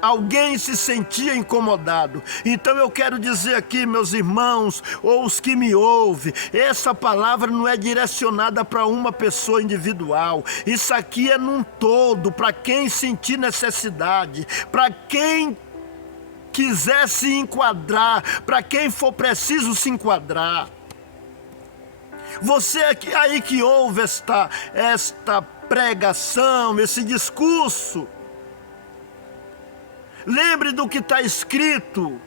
Alguém se sentia incomodado. Então eu quero dizer aqui, meus irmãos, ou os que me ouvem, essa palavra não é direcionada para uma pessoa individual. Isso aqui é num todo, para quem sentir necessidade, para quem quiser se enquadrar, para quem for preciso se enquadrar. Você aí que ouve esta pregação, esse discurso, lembre do que está escrito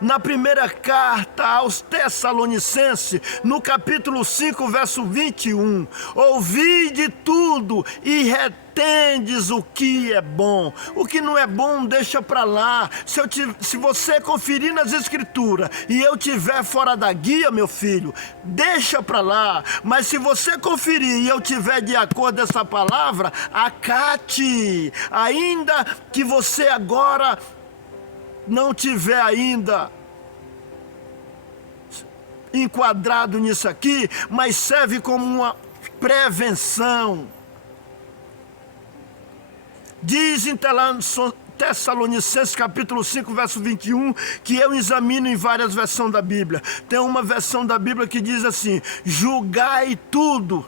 na primeira carta aos Tessalonicenses, no capítulo 5, verso 21. Ouvide tudo e retendes o que é bom. O que não é bom, deixa para lá. Se você conferir nas escrituras e eu tiver fora da guia, meu filho, deixa para lá. Mas se você conferir e eu tiver de acordo com essa palavra, acate. Ainda que você agora não tiver ainda enquadrado nisso aqui, mas serve como uma prevenção. Diz em Tessalonicenses capítulo 5, verso 21, que eu examino em várias versões da Bíblia. Tem uma versão da Bíblia que diz assim: julgai tudo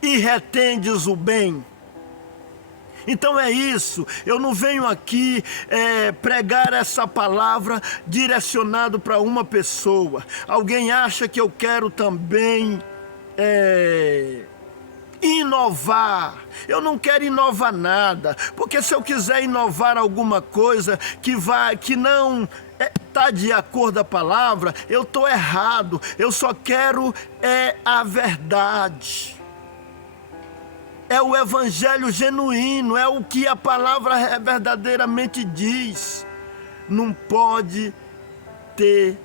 e retendes o bem. Então é isso, eu não venho aqui pregar essa palavra direcionado para uma pessoa. Alguém acha que eu quero também inovar? Eu não quero inovar nada, porque se eu quiser inovar alguma coisa que não está de acordo com a palavra, eu estou errado. Eu só quero a verdade. É o evangelho genuíno, é o que a palavra verdadeiramente diz. Não pode ter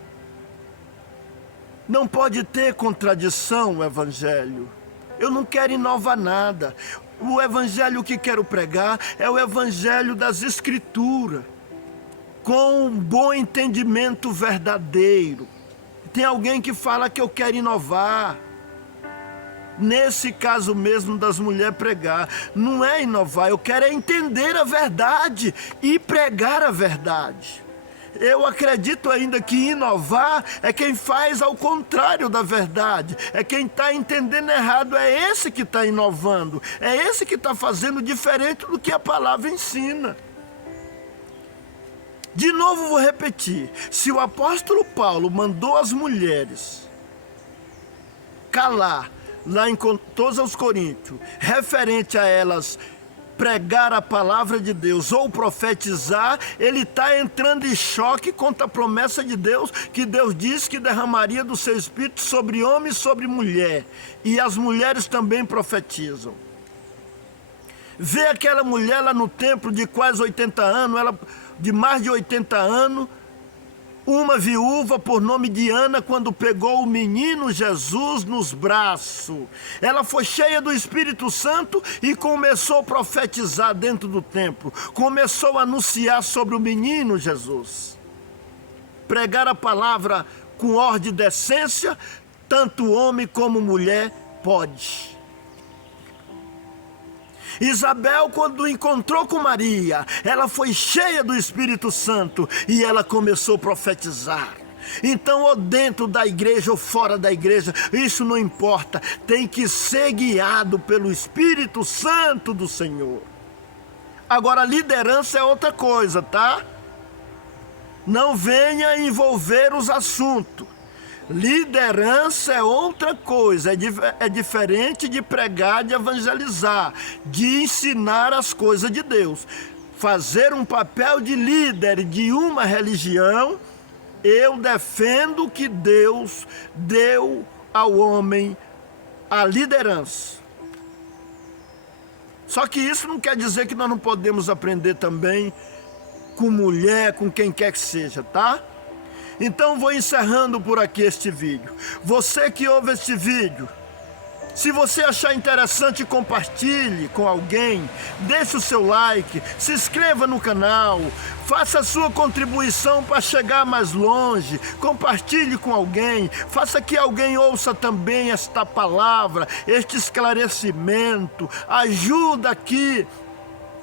Não pode ter contradição o evangelho. Eu não quero inovar nada. O evangelho que quero pregar é o evangelho das Escrituras, com um bom entendimento verdadeiro. Tem alguém que fala que eu quero inovar. Nesse caso mesmo das mulheres pregar, não é inovar, eu quero é entender a verdade e pregar a verdade. Eu acredito ainda que inovar é quem faz ao contrário da verdade. É quem está entendendo errado, é esse que está inovando. É esse que está fazendo diferente do que a palavra ensina. De novo vou repetir, se o apóstolo Paulo mandou as mulheres calar, lá em todos os Coríntios, referente a elas pregar a palavra de Deus ou profetizar, ele está entrando em choque contra a promessa de Deus, que Deus disse que derramaria do seu Espírito sobre homem e sobre mulher, e as mulheres também profetizam. Vê aquela mulher lá no templo de quase 80 anos, ela de mais de 80 anos, uma viúva por nome de Ana, quando pegou o menino Jesus nos braços. Ela foi cheia do Espírito Santo e começou a profetizar dentro do templo. Começou a anunciar sobre o menino Jesus. Pregar a palavra com ordem e decência, tanto homem como mulher pode. Isabel, quando encontrou com Maria, ela foi cheia do Espírito Santo e ela começou a profetizar. Então, ou dentro da igreja ou fora da igreja, isso não importa, tem que ser guiado pelo Espírito Santo do Senhor. Agora, liderança é outra coisa, tá? Não venha envolver os assuntos. Liderança é outra coisa, é diferente de pregar, de evangelizar, de ensinar as coisas de Deus. Fazer um papel de líder de uma religião, eu defendo que Deus deu ao homem a liderança. Só que isso não quer dizer que nós não podemos aprender também com mulher, com quem quer que seja, tá? Então vou encerrando por aqui este vídeo. Você que ouve este vídeo, se você achar interessante, compartilhe com alguém, deixe o seu like, se inscreva no canal, faça a sua contribuição para chegar mais longe, compartilhe com alguém, faça que alguém ouça também esta palavra, este esclarecimento, ajuda aqui,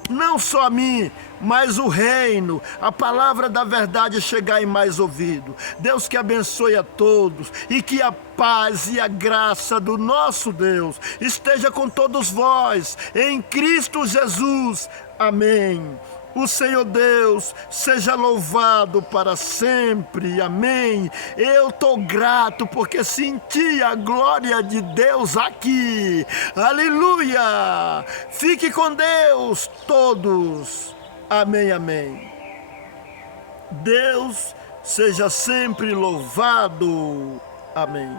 não só a mim, mas o reino, a palavra da verdade chegar em mais ouvido. Deus que abençoe a todos e que a paz e a graça do nosso Deus esteja com todos vós, em Cristo Jesus. Amém. O Senhor Deus seja louvado para sempre, amém. Eu estou grato porque senti a glória de Deus aqui, aleluia. Fique com Deus todos, amém, amém. Deus seja sempre louvado, amém.